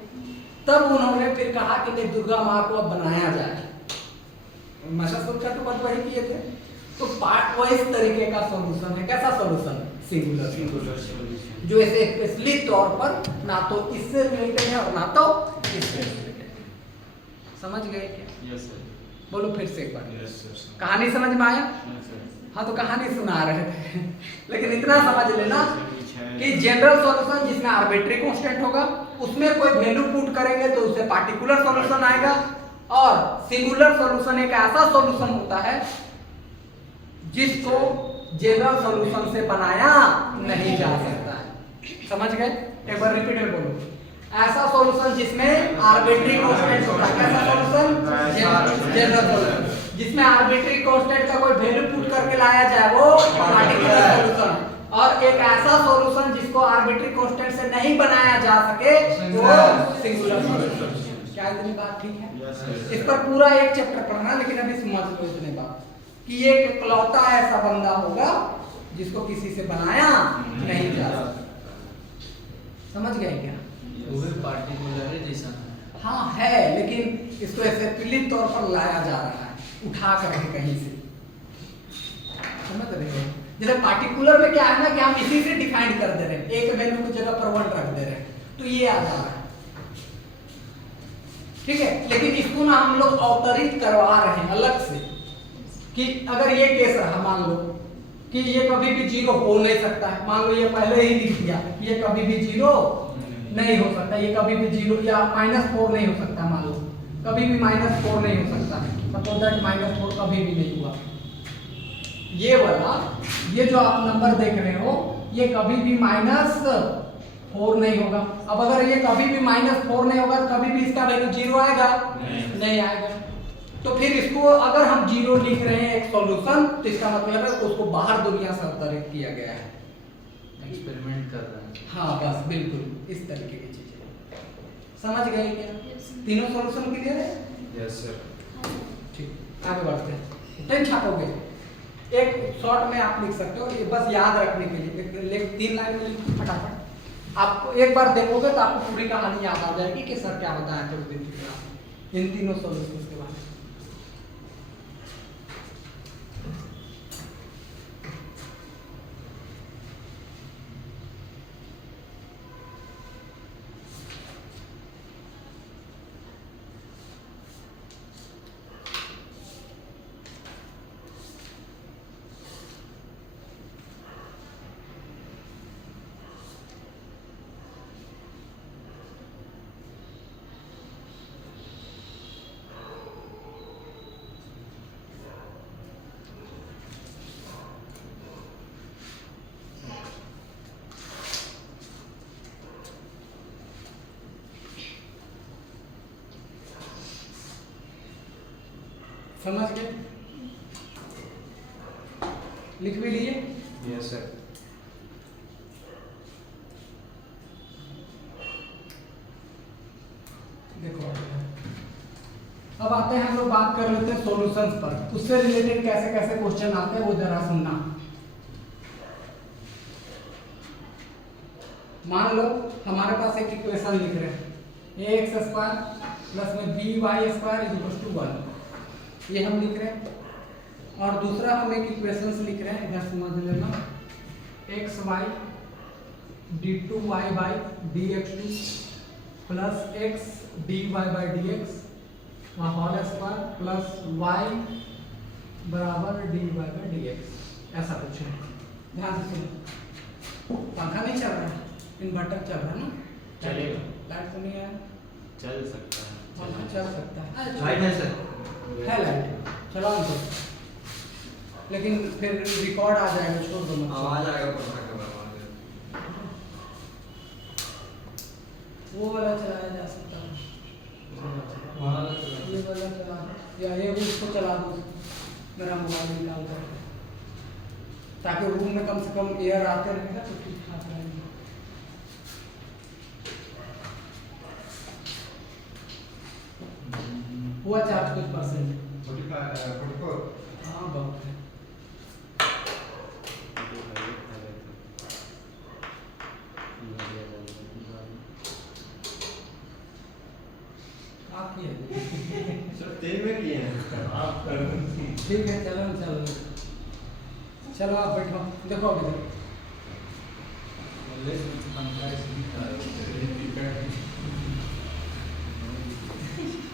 तब उन्होंने फिर कहा कि नहीं दुर्गा माँ को अब बनाया जाए, महिषासुर का तो वही किए थे। तो वो इस तरीके का सॉल्यूशन है, कैसा सॉल्यूशन? सिंगुलर सॉल्यूशन, जो ऐसे स्पेशली तौर पर ना तो इससे रिलेटेड है और ना तो इससे रिलेटेड है। समझ गए क्या? Yes sir. बोलो फिर से एक बार। Yes sir. कहानी समझ में आया? Yes sir. हाँ तो कहानी सुना रहे थे लेकिन इतना समझ लेना कि जनरल सॉल्यूशन जिसमें आर्बिट्री कांस्टेंट होगा उसमें कोई वैल्यू पुट करेंगे तो उससे पार्टिकुलर सॉल्यूशन आएगा, और सिंगुलर सॉल्यूशन एक ऐसा सॉल्यूशन होता है जिसको जनरल सॉल्यूशन से बनाया नहीं जा सकता है। समझ गए? एक बार रिपीट में बोलो। ऐसा सॉल्यूशन जिसमें आर्बिट्री कांस्टेंट होता है। कैसा सॉल्यूशन? जनरल सॉल्यूशन जिसमें आर्बिट्री कांस्टेंट का कोई वैल्यू पुट करके लाया जाए वो पार्टिकुलर सॉल्यूशन, और एक ऐसा सॉल्यूशन जिसको आर्बिट्री कांस्टेंट से नहीं बनाया जा सके वो सिंगुलर सॉल्यूशन। क्या इतनी बात ठीक है? Yes sir. इस पर पूरा एक चैप्टर पढ़ना, लेकिन अभी समझ लो इतने बात कि एक इकलौता ऐसा बंदा होगा जिसको किसी से बनाया नहीं जा सकता। समझ गए क्या? वो भी पार्टिकुलर है जैसा है। हाँ है, लेकिन इसको ऐसे पीलित तौर पर लाया जा रहा है उठा करके कहीं से। समझ रहे हो? जैसे पार्टिकुलर में क्या है ना कि हम इसी से डिफाइन कर दे रहे हैं, एक वैल्यू की जगह पर 1 रख दे रहे हैं, तो ये आ जा रहा है। ठीक है, लेकिन इसको ना हम लोग अवतरित करवा रहे हैं अलग से कि अगर ये केस रहा, मान लो कि ये कभी भी 0 हो नहीं सकता है, मान लो ये पहले ही लिख दिया ये कभी भी 0 नहीं हो सकता, ये कभी भी 0 या -4 नहीं हो सकता, मान लो कभी भी -4 नहीं हो सकता, मतलब दैट -4 कभी भी नहीं हुआ। ये वाला, ये जो आप नंबर देख रहे हो ये कभी भी -4 नहीं होगा। अब अगर ये कभी भी -4 नहीं होगा तो कभी भी इसका वैल्यू 0 आएगा? नहीं आएगा। तो फिर इसको अगर हम 0 लिख रहे हैं एक सॉल्यूशन, तो इसका मतलब है उसको बाहर दुनिया से अवतरित किया गया है। एक्सपेरिमेंट कर रहे हैं। हाँ बस बिल्कुल इस तरीके की चीजें। समझ गए क्या? तीनों सॉल्यूशन क्लियर है? Yes sir. ठीक, आगे बढ़ते हैं। 10 छापोगे, एक शॉर्ट में आप लिख सकते हो, ये बस याद रखने के लिए 3 लाइन में लिखो फटाफट। आप एक बार देखोगे तो आपको पूरी कहानी याद आ जाएगी कि सर क्या बताया था उस दिन की क्लास इन तीनों सॉल्यूशंस के बारे में। समझ गए? लिख भी लिए? Yes sir. देखो अब आते हैं हम लोग बात कर लेते हैं सॉल्यूशंस पर, उससे रिलेटेड कैसे कैसे क्वेश्चन आते हैं वो जरा सुनना। मान लो हमारे पास एक इक्वेशन लिख रहे हैं ax² प्लस में by² 1, ये हम लिख रहे हैं, और दूसरा हम एक इक्वेशंस लिख रहे हैं, इधर समझ लेना, xy d2y/dx2 plus x dy/dx का होल स्क्वायर प्लस y बराबर dy/dx, ऐसा कुछ है। ध्यान से सुनो, पंखा नहीं चल रहा है, इन्वर्टर चल रहा है ना? चलेगा। लाइट तो नहीं आया? चल सकता है। पंखा चल सकता है, लाइट है सर। है लाइट, चलाओ तो, लेकिन फिर रिकॉर्ड आ जाएगा, छोड़ दो मत। आवाज आएगा पंखा का बराबर। वो वाला चलाया जा सकता है, ये वाला चला दो, या ये उसको चला दो, मेरा मोबाइल निकाल कर, ताकि रूम में कम से कम एयर आते रहेगा तो ठीक ठाक रहेगा। हुआ चार्ज कुछ %? 44। हाँ बहुत है। आप किए सर 3 में किए हैं। आप कर ठीक है, चलो चलो चलो आप बैठो, देखो अभी देखो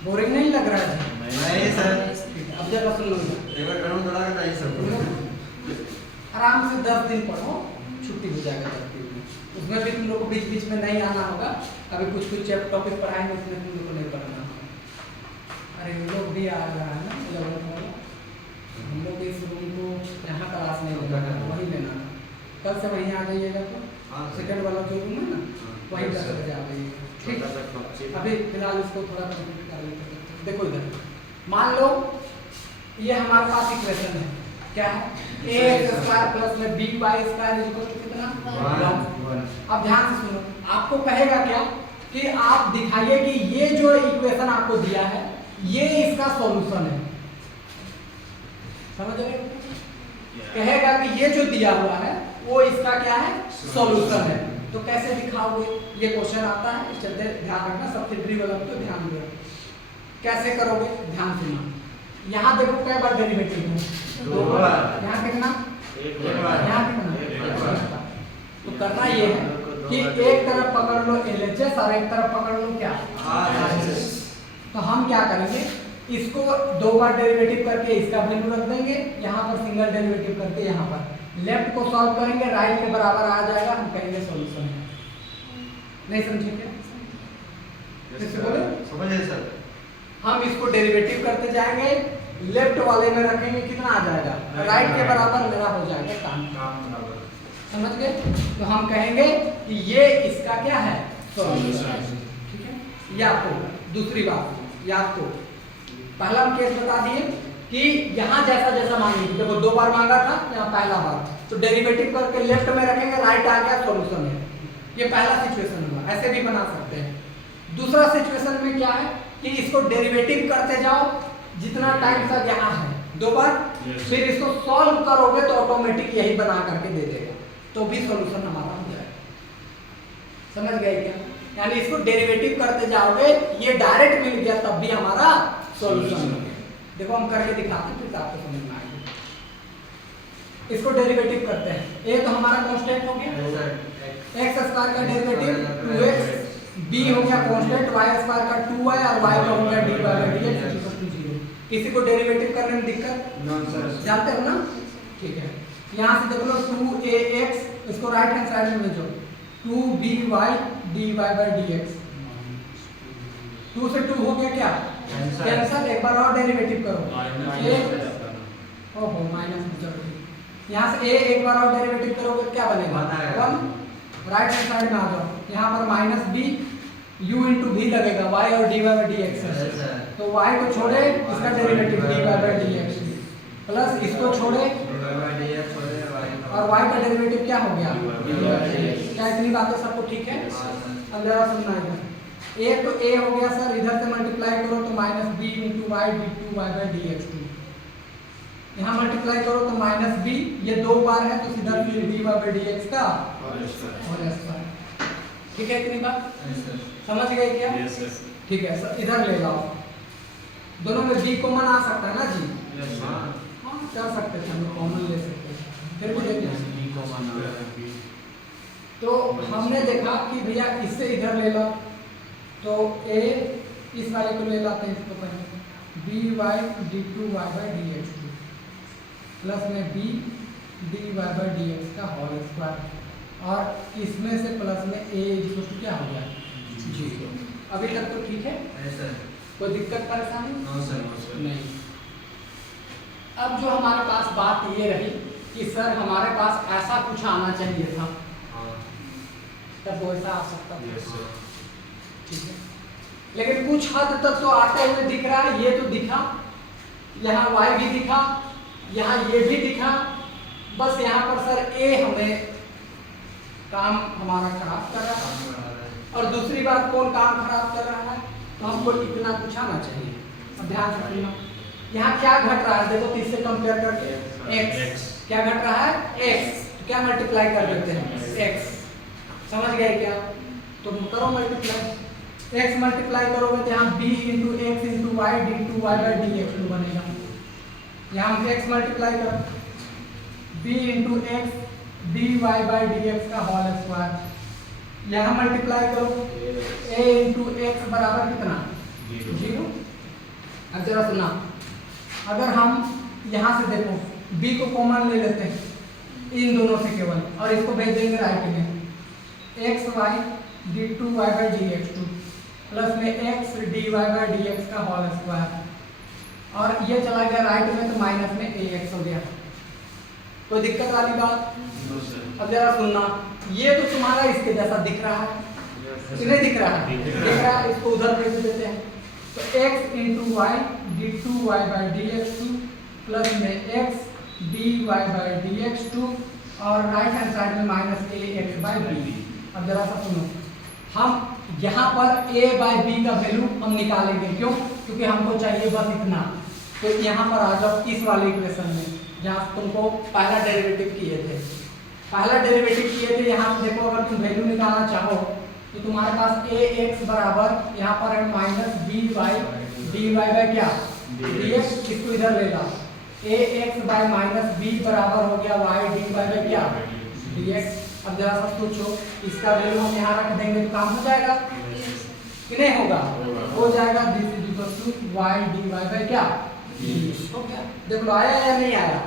बोरिंग नहीं लग रहा है? नहीं सर। अब जरा सुन लो इधर। एक बार करूँ थोड़ा का नहीं सब आराम से 10 दिन पढ़ो, छुट्टी हो जाएगा 10 दिन में। उसमें भी तुम लोग को बीच बीच में नहीं आना होगा। अभी कुछ कुछ टॉपिक पढ़ाएंगे उसमें तुम लोग को नहीं पढ़ना होगा। अरे वो लोग भी आ रहा है ना 11th वाला, हम लोग इस रूम को यहाँ क्लास नहीं होगा, वही लेना था। कल से वहीं आ जाइएगा तो सेकंड वाला जो रूम है ना वहीं 10 बजे आ जाइएगा, ठीक। अभी फिलहाल इसको थोड़ा कंप्लीट कर लेते हैं। देखो इधर मान लो ये हमारे पास इक्वेशन है, क्या है a² प्लस में by² इक्वल टू कितना 1। अब ध्यान से सुनो, आपको कहेगा क्या कि आप दिखाइए कि ये जो इक्वेशन आपको दिया है ये इसका सॉल्यूशन है। समझ रहे हो? कहेगा कि ये जो दिया हुआ है वो इसका क्या है सॉल्यूशन है। तो कैसे दिखाओगे, ये क्वेश्चन आता है, चलते ध्यान रखना, सब्सिडियरी वाला तो ध्यान दो। कैसे करोगे ध्यान सुनना। यहाँ देखो कई बार डेरिवेटिव है, 2 बार। यहाँ कितना, यहाँ कितना, तो करना ये है कि एक तरफ पकड़ लो LHS और एक तरफ पकड़ लो क्या RHS। तो हम क्या करेंगे, इसको 2 बार डेरिवेटिव करके इसका वैल्यू रख देंगे, यहाँ पर सिंगल डेरिवेटिव करके यहाँ पर लेफ्ट को सॉल्व करेंगे, राइट के बराबर आ जाएगा, हम कहेंगे सॉल्यूशन है। नहीं समझे क्या? समझिए सर। हम इसको डेरिवेटिव करते जाएंगे, लेफ्ट वाले में रखेंगे, कितना आ जाएगा राइट के बराबर मेरा हो जाएगा काम बराबर। समझ गए? तो हम कहेंगे कि ये इसका क्या है सॉल्यूशन, ठीक है। ये आपको दूसरी बात याद को पहला हम केस बता दिए कि यहाँ जैसा जैसा मांगे, देखो 2 बार मांगा था, यहाँ पहला बार, तो डेरिवेटिव करके लेफ्ट में रखेंगे, राइट आ गया सॉल्यूशन है। ये पहला सिचुएशन हुआ, ऐसे भी बना सकते हैं। दूसरा सिचुएशन में क्या है कि इसको डेरिवेटिव करते जाओ जितना टाइम तक यहाँ है 2 बार, फिर इसको सॉल्व करोगे तो ऑटोमेटिक यही बना करके दे देगा, तो भी सॉल्यूशन हमारा हो जाएगा। समझ गए क्या? यानी इसको डेरिवेटिव करते जाओगे, ये डायरेक्ट मिल गया तब भी हमारा सॉल्यूशन हो गया। देखो हम करके दिखाते हैं फिर आपको समझ में आएगा। इसको डेरिवेटिव करते हैं, a तो हमारा कांस्टेंट हो गया, x² का डेरिवेटिव 2x, b हो गया कांस्टेंट, y² का 2y और y का हो गया dy/dx 0। किसी को डेरिवेटिव करने में दिक्कत जानते हो ना? ठीक है, यहाँ से देख लो 2ax, इसको राइट हैंड साइड में ले जाओ, 2by dy/dx, 2 से 2 हो गया क्या कैंसल। एक बार और डेरिवेटिव करो, ओहो माइनस, यहाँ से a एक बार और डेरिवेटिव करोगे क्या बनेगा 1। राइट हैंड साइड में आ जाओ, यहाँ पर -b u * v लगेगा, y और dy/dx है, तो y को छोड़े इसका डेरिवेटिव dy/dx प्लस इसको छोड़े और y का डेरिवेटिव क्या हो गया क्या? इतनी बातें सबको ठीक है? अब जरा सुनना इधर, a तो a हो गया सर, इधर से मल्टीप्लाई करो तो -b * y d2y/dx, यहाँ मल्टीप्लाई करो तो -b, ये 2 बार है तो सीधा dy/dx का होल स्क्वायर। ठीक है इतनी बात समझ गए क्या? ठीक है सर, इधर ले लाओ, दोनों में b कॉमन आ सकता है ना जी? हाँ कर सकते थे, हम कॉमन ले सकते हैं, फिर भी देखना तो हमने देखा कि भैया इससे इधर ले लो, तो a इस वाले को ले लाते हैं, इसको पहले dy d2y/dx प्लस में b dy/dx का होल स्क्वायर, और इसमें से प्लस में a क्या हो गया 0। अभी तक तो ठीक है? कोई दिक्कत परेशानी नहीं। अब जो हमारे पास बात ये रही कि सर हमारे पास ऐसा कुछ आना चाहिए था, तब वैसा आ सकता था, ठीक है, लेकिन कुछ हद तक तो आते हुए दिख रहा है। ये तो दिखा, यहाँ y भी दिखा, यहाँ ये भी दिखा, बस यहाँ पर सर a हमें काम हमारा खराब कर रहा है, और दूसरी बात कौन काम खराब कर रहा है, तो हमको इतना कुछ आना चाहिए। अब ध्यान से सुनना, यहाँ क्या घट रहा है देखो, तो इससे कंपेयर करके x क्या घट रहा है x, तो क्या मल्टीप्लाई कर देते हैं x। समझ गए क्या? तो करो मल्टीप्लाई, x मल्टीप्लाई करोगे तो यहाँ b * x * y d2y/dx बनेगा। यहाँ हम x मल्टीप्लाई करो b * x dy/dx का होल स्क्वायर, यहाँ मल्टीप्लाई करो a * x बराबर कितना 0। अब जरा सुना, अगर हम यहाँ से देखो b को कॉमन ले लेते हैं इन दोनों से केवल, और इसको भेज देंगे राइट में, x y d2 y by dx2 plus में x dy बाई dx का होल स्क्वायर, और ये चला गया राइट में तो माइनस में ax हो गया। कोई दिक्कत वाली बात? अब जरा सुनना, ये तो तुम्हारा इसके जैसा दिख रहा है कि नहीं दिख रहा है? दिख रहा है, इसको उधर भेज देते हैं। तो x into y d2 y by dx2 plus में x dy बाई dx2 और राइट हैंड साइड में माइनस ax बाई b। अब जरा सा सुनो, हम यहाँ पर a बाई b का वैल्यू हम निकालेंगे, क्यों? क्योंकि हमको चाहिए बस इतना। तो यहाँ पर आ जाओ इस वाले इक्वेशन में जहाँ तुमको पहला डेरिवेटिव किए थे, पहला डेरिवेटिव किए थे, यहाँ पे देखो अगर तुम वैल्यू निकालना चाहो तो तुम्हारे पास ax बराबर यहाँ पर है minus b by dy by क्या dx, इसको इधर लेगा, ax बाई माइनस b बराबर हो गया y dy बाई क्या dx। अब जरा सा सोचो, इसका वैल्यू हम यहाँ रख देंगे तो काम हो जाएगा कि नहीं होगा? हो जाएगा। This is equal to y dy by क्या dx। हो गया, देख लो आया या नहीं आया?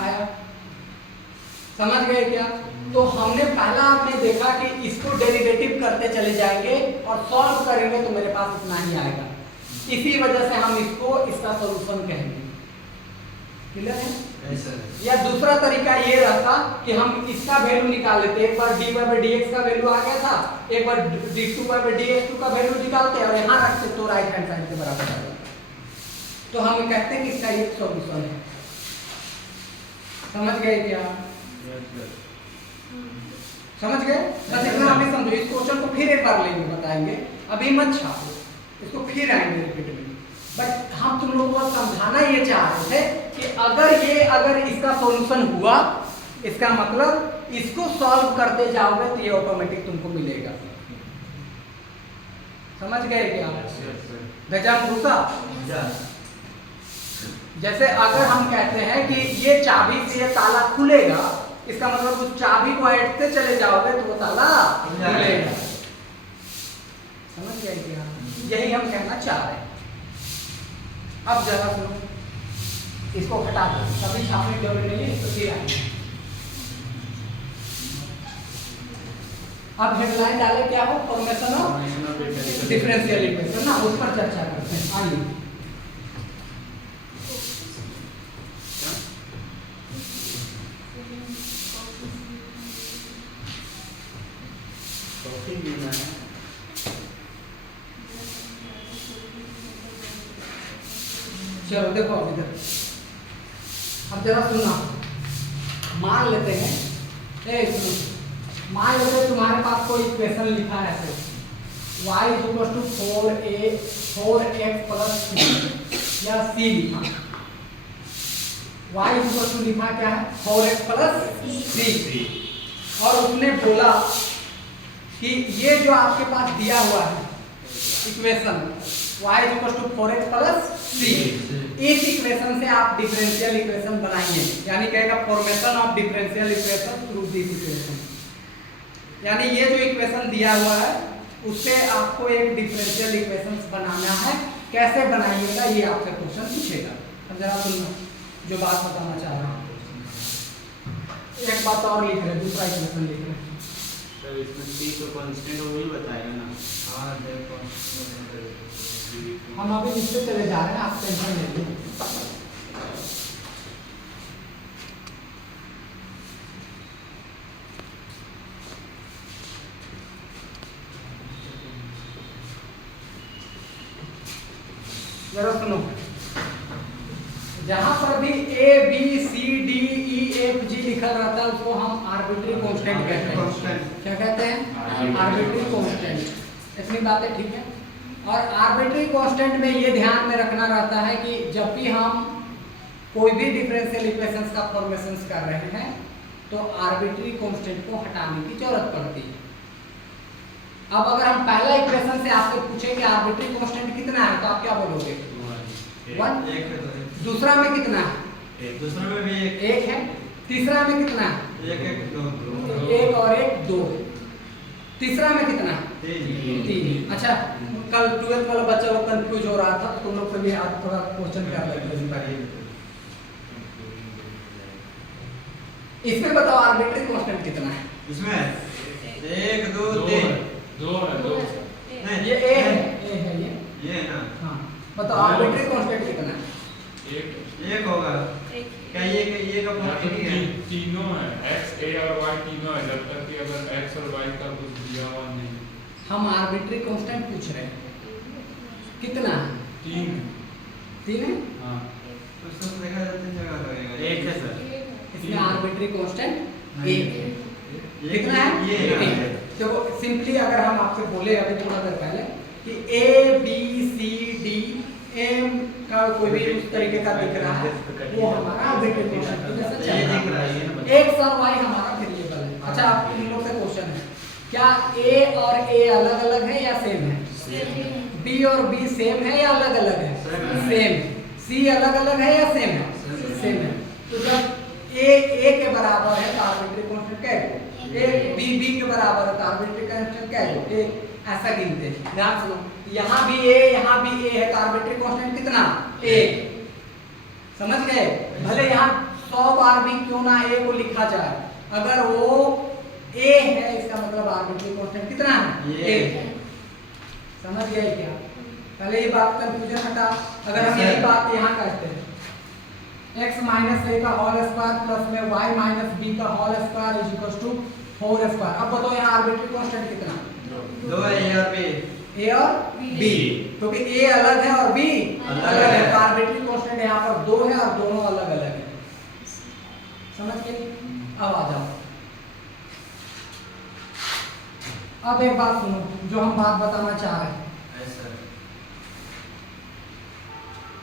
आया। समझ गए क्या? तो हमने पहला आपने देखा कि इसको डेरिवेटिव करते चले जाएंगे और सॉल्व करेंगे तो मेरे पास इतना ही आएगा, इसी वजह से हम इसको इसका सॉल्यूशन कहेंगे। क्लियर है? या दूसरा तरीका ये रहता कि हम इसका वैल्यू निकाल लेते, एक बार dy बाई dx का वैल्यू आ गया था, एक बार d2 बाई dx2 का वैल्यू निकालते और यहाँ रखते तो राइट हैंड साइड के बराबर आ जाता। तो हम कहते हैं कि इसका ये सॉल्यूशन है। समझ गए क्या? समझ गए? बस इतना अभी समझो। इस क्वेश्चन को फिर एक बार लेंगे, बताएंगे, अभी मत छापो, इसको फिर आएंगे रिपीट में। बट हम तुम लोगों को समझाना ये चाह रहे थे कि अगर इसका सॉल्यूशन हुआ, इसका मतलब इसको सॉल्व करते जाओगे तो ये ऑटोमेटिक तुमको मिलेगा। समझ गए क्या? गजब भूसा। जैसे अगर हम कहते हैं कि ये चाबी से ये ताला खुलेगा, इसका मतलब उस चाबी को ऐंठते चले जाओगे तो वो ताला खुलेगा। समझ गए क्या? यही हम कहना चाह रहे हैं। अब जरा सुनो, इसको हटा दो, कभी छापने की जरूरत नहीं है, तो फिर आएंगे। अब हेडलाइन डाले क्या हो? फॉर्मेशन ऑफ डिफरेंशियल इक्वेशन ना, उस पर चर्चा करते हैं। आइए चलो देखो अब इधर, अब जरा सुनना, मान लेते हैं, मान लेते हैं तुम्हारे पास कोई इक्वेशन लिखा है ऐसे, y equal to 4x plus 3 या c लिखा, y इक्वल टू लिखा क्या है 4x प्लस 3, और उसने बोला कि ये जो आपके पास दिया हुआ है equation y equal to 4x plus 3, इस इक्वेशन से आप डिफरेंशियल इक्वेशन बनाइए, यानी कहेगा formation of differential equation through this equation. यानी ये जो इक्वेशन दिया हुआ है उससे आपको एक डिफरेंशियल इक्वेशन बनाना है, कैसे बनाइएगा ये आपसे क्वेश्चन पूछेगा। अब जरा सुनना जो बात बताना चाह रहा हूँ, एक बात और लिख रहे, दूसरा इक्वेशन लिख रहे। सर इसमें c तो कांस्टेंट वो ही बताएगा ना? हाँ देखो, हम अभी नीचे चले जा रहे हैं, आप टेंशन नहीं लीजिए। जरा सुनो, जहां पर भी a b c d e f g लिखा रहता है उसको हम आर्बिट्री कांस्टेंट कहते हैं। क्या कहते हैं? Arbitrary constant. इतनी बातें ठीक है। और आर्बिट्री कांस्टेंट में ये ध्यान में रखना रहता है कि जब भी हम कोई भी डिफरेंशियल इक्वेशंस का फॉर्मेशंस कर रहे हैं तो आर्बिट्री कांस्टेंट को हटाने की जरूरत पड़ती है। अब अगर हम पहला इक्वेशन से आपसे पूछें कि आर्बिट्री कांस्टेंट कितना है तो आप क्या बोलोगे? 1। दूसरा में कितना है? दूसरा में भी एक है। तीसरा में कितना है? 1 1 2 1 और 1 2। तीसरा में कितना है? 3। अच्छा, कल 12th वाला बच्चा लोग कंफ्यूज हो रहा था, तो तुम लोग से भी आज थोड़ा क्वेश्चन कर लेते हैं। इसमें बताओ आर्बिट्री कांस्टेंट कितना है? इसमें 1 2 3 2 ये ए है ये है ना। हाँ, बताओ आर्बिट्री कांस्टेंट कितना है? एक होगा क्या? ये का पॉइंट है, तीनों है, x a और y तीनों है, जब तक कि अगर x और y का कुछ दिया हुआ नहीं। हम आर्बिट्री कांस्टेंट पूछ रहे हैं, कितना है? 3 है। हाँ, तो सब देखा जाता है जगह लगेगा। एक है सर। इसमें आर्बिट्री कांस्टेंट 1 है। ये कितना है? ये एक। देखो सिंपली अगर हम आपसे बोले अभी थोड़ा देर पहले कि A B C D M का कोई भी उस तरीके का दिख रहा है, वो हमारा आर्बिट्री कांस्टेंट की जैसे चल ये दिख रहा रहा है। है। X और Y हमारा वेरिएबल है। अच्छा, आप इन लोग से क्वेश्चन है, क्या A और A अलग अलग है या सेम है? B और B सेम है या अलग अलग है? सेम। C अलग अलग है या सेम है? सेम है। तो जब A के बराबर है तो आर्बिट्री कांस्टेंट क्या है? A B के बराबर है तो आर्बिट्री कांस्टेंट क्या है? ऐसा गिनते हैं। ध्यान सुनो, यहाँ भी A है तो आर्बिट्री कांस्टेंट कितना? 1। समझ गए? भले यहाँ 100 बार भी क्यों ना A को लिखा जाए, अगर वो A है इसका मतलब आर्बिट्री कांस्टेंट कितना है? 1। समझ गए क्या? पहले ये बात कंफ्यूजन हटा। अगर हम यही बात यहाँ करते हैं, x माइनस a का होल स्क्वायर प्लस में y माइनस b का whole square is equal to 4 square. अब बताओ यहाँ आर्बिट्री कांस्टेंट कितना? 2 है A और B। a और b, क्योंकि a अलग है और b अलग है, तो आर्बिट्री कांस्टेंट यहाँ पर 2 है और दोनों अलग अलग है। समझ गए? अब आ जाओ, अब एक बात सुनो जो हम बात बताना चाह रहे हैं।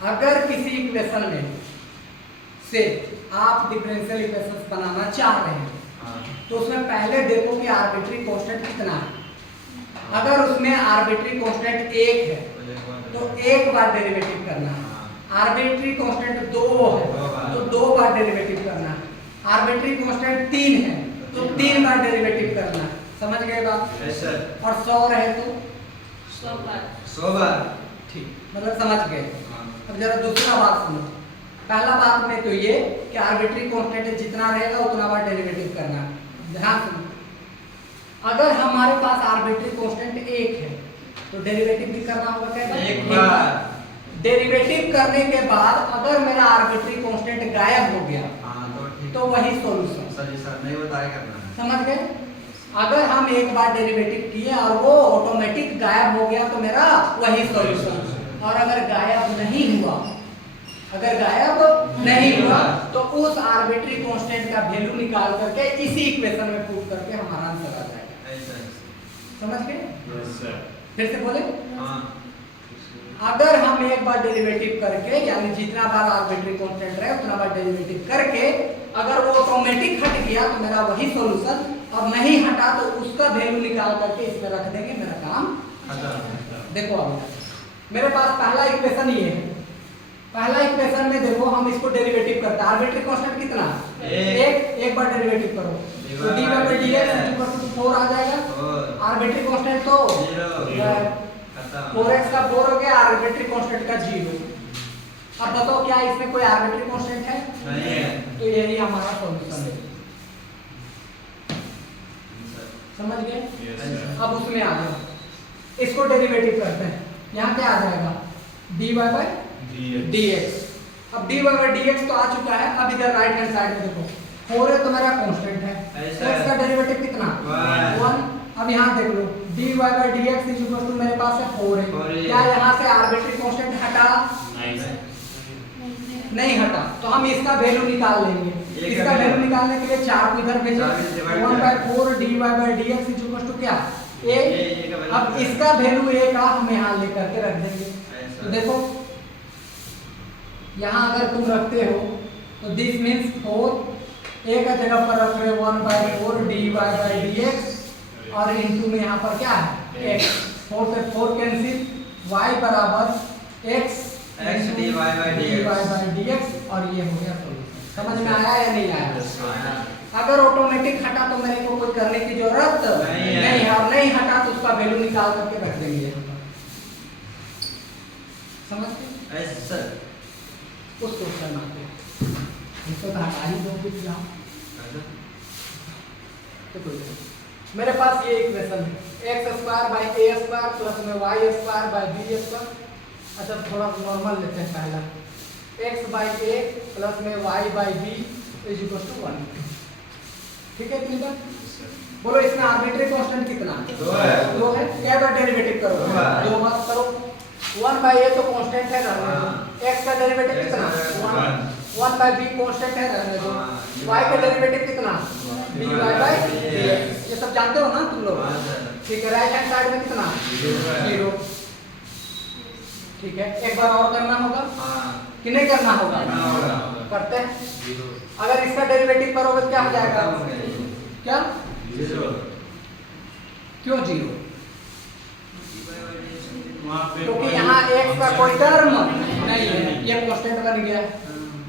अगर किसी इक्वेशन में से आप डिफरेंशियल इक्वेशंस बनाना चाह रहे हैं तो उसमें पहले देखो कि आर्बिट्री कांस्टेंट कितना है। अगर उसमें आर्बिट्री कांस्टेंट 1 है तो 1 बार डेरिवेटिव करना है। आर्बिट्री कांस्टेंट 2 है तो 2 बार डेरिवेटिव करना है। आर्बिट्री कांस्टेंट 3 है तो 3 बार डेरिवेटिव करना है। समझ गए बात? और 100 रहे तो 100 बार। ठीक, मतलब समझ गए। अब जरा दूसरा बात सुनो। पहला बात में तो ये कि आर्बिट्री कांस्टेंट जितना रहेगा उतना बार डेरिवेटिव करना है। ध्यान सुनो, अगर हमारे पास आर्बिट्री कांस्टेंट 1 है तो डेरिवेटिव भी करना होगा क्या? एक बार। डेरिवेटिव करने के बाद अगर मेरा आर्बिट्री कांस्टेंट गायब हो गया तो वही सॉल्यूशन। सर नहीं बताया करना है। समझ गए? अगर हम एक बार डेरिवेटिव किए और वो ऑटोमेटिक गायब हो गया तो मेरा वही सॉल्यूशन। और अगर गायब नहीं हुआ, अगर गायब नहीं हुआ तो उस आर्बिट्री कांस्टेंट का वैल्यू निकाल करके इसी इक्वेशन में पुट करके हमारा आंसर आ जाएगा। समझ गए? Yes sir. फिर से बोले, हाँ। अगर हम एक बार डेरिवेटिव करके यानी जितना बार आर्बिट्री कांस्टेंट रहे उतना बार डेरिवेटिव करके अगर वो ऑटोमेटिक हट गया तो मेरा वही सॉल्यूशन, और नहीं हटा तो उसका वैल्यू निकाल करके इसमें रख देंगे, मेरा काम खत्म। देखो अब मेरे पास पहला इक्वेशन ये है। पहला इक्वेशन में देखो हम इसको डेरिवेटिव करते हैं। आर्बिट्री कांस्टेंट कितना? एक बार डेरिवेटिव करो तो d by dx 4 आ जाएगा। आर्बिट्री कांस्टेंट तो 4x का 4 हो गया, आर्बिट्री कांस्टेंट का 0। अब बताओ क्या इसमें कोई आर्बिट्री कांस्टेंट है? नहीं है। तो यही हमारा सॉल्यूशन है। समझ गए? अब उसमें आ जाओ, इसको डेरिवेटिव करते हैं। यहाँ क्या आ जाएगा? dy by dx। अब dy by dx तो आ चुका है। अब इधर राइट हैंड साइड में देखो 4 है तो मेरा कांस्टेंट है, तो इसका डेरिवेटिव कितना? 1। अब यहाँ देख लो dy by dx is equal to मेरे पास है 4 है। क्या यहाँ से आर्बिट्री कांस्टेंट हटा? नहीं हटा, तो हम इसका वैल्यू निकाल लेंगे। इसका वैल्यू निकालने के लिए 4 को इधर भेजें। 1/4 dy by dx is equal to क्या? a। अब इसका वैल्यू a का हम यहाँ लेकर के रख देंगे। तो देखो यहाँ अगर तुम रखते हो तो दिस मीन्स 4 a का जगह पर रख रहे हो 1/4 dy by dx और इनटू में यहाँ पर क्या है? x। 4 से 4 कैंसिल, y बराबर x dy by dx और ये हो गया सॉल्यूशन। समझ में आया या नहीं आया? अगर ऑटोमेटिक हटा तो मेरे को कोई करने की जरूरत नहीं है, और नहीं हटा तो उसका वैल्यू निकाल करके रख देंगे। समझ गए? ऐसा उस क्वेश्चन आते इसको तो हटा ही दो कुछ यहाँ। तो कोई नहीं। मेरे पास ये इक्वेशन है X square by A square plus में Y square by B square. अच्छा थोड़ा नॉर्मल लेते हैं पहला, एक्स बाई ए प्लस में Y by B is equal to 1। ठीक है इतनी बात? बोलो इसमें आर्बिट्री कांस्टेंट कितना? 2 है। 2 है। क्या बार डेरिवेटिव करो? 2 बार। 2 बार करो। 1 बाई ए तो कांस्टेंट है रहने दो। x का डेरिवेटिव कितना? 1 बाई बी कांस्टेंट है रहने दो। y का डेरिवेटिव कितना? dy by dx। ये सब जानते हो ना तुम लोग? ठीक है। राइट हैंड साइड में कितना? 0। ठीक है। एक बार और करना होगा कि नहीं करना होगा? करते हैं। अगर इसका डेरिवेटिव करोगे तो क्या हो जाएगा? क्या? 0। क्यों 0? वहाँ पे क्योंकि यहाँ x का कोई टर्म नहीं है, ये कांस्टेंट बन गया।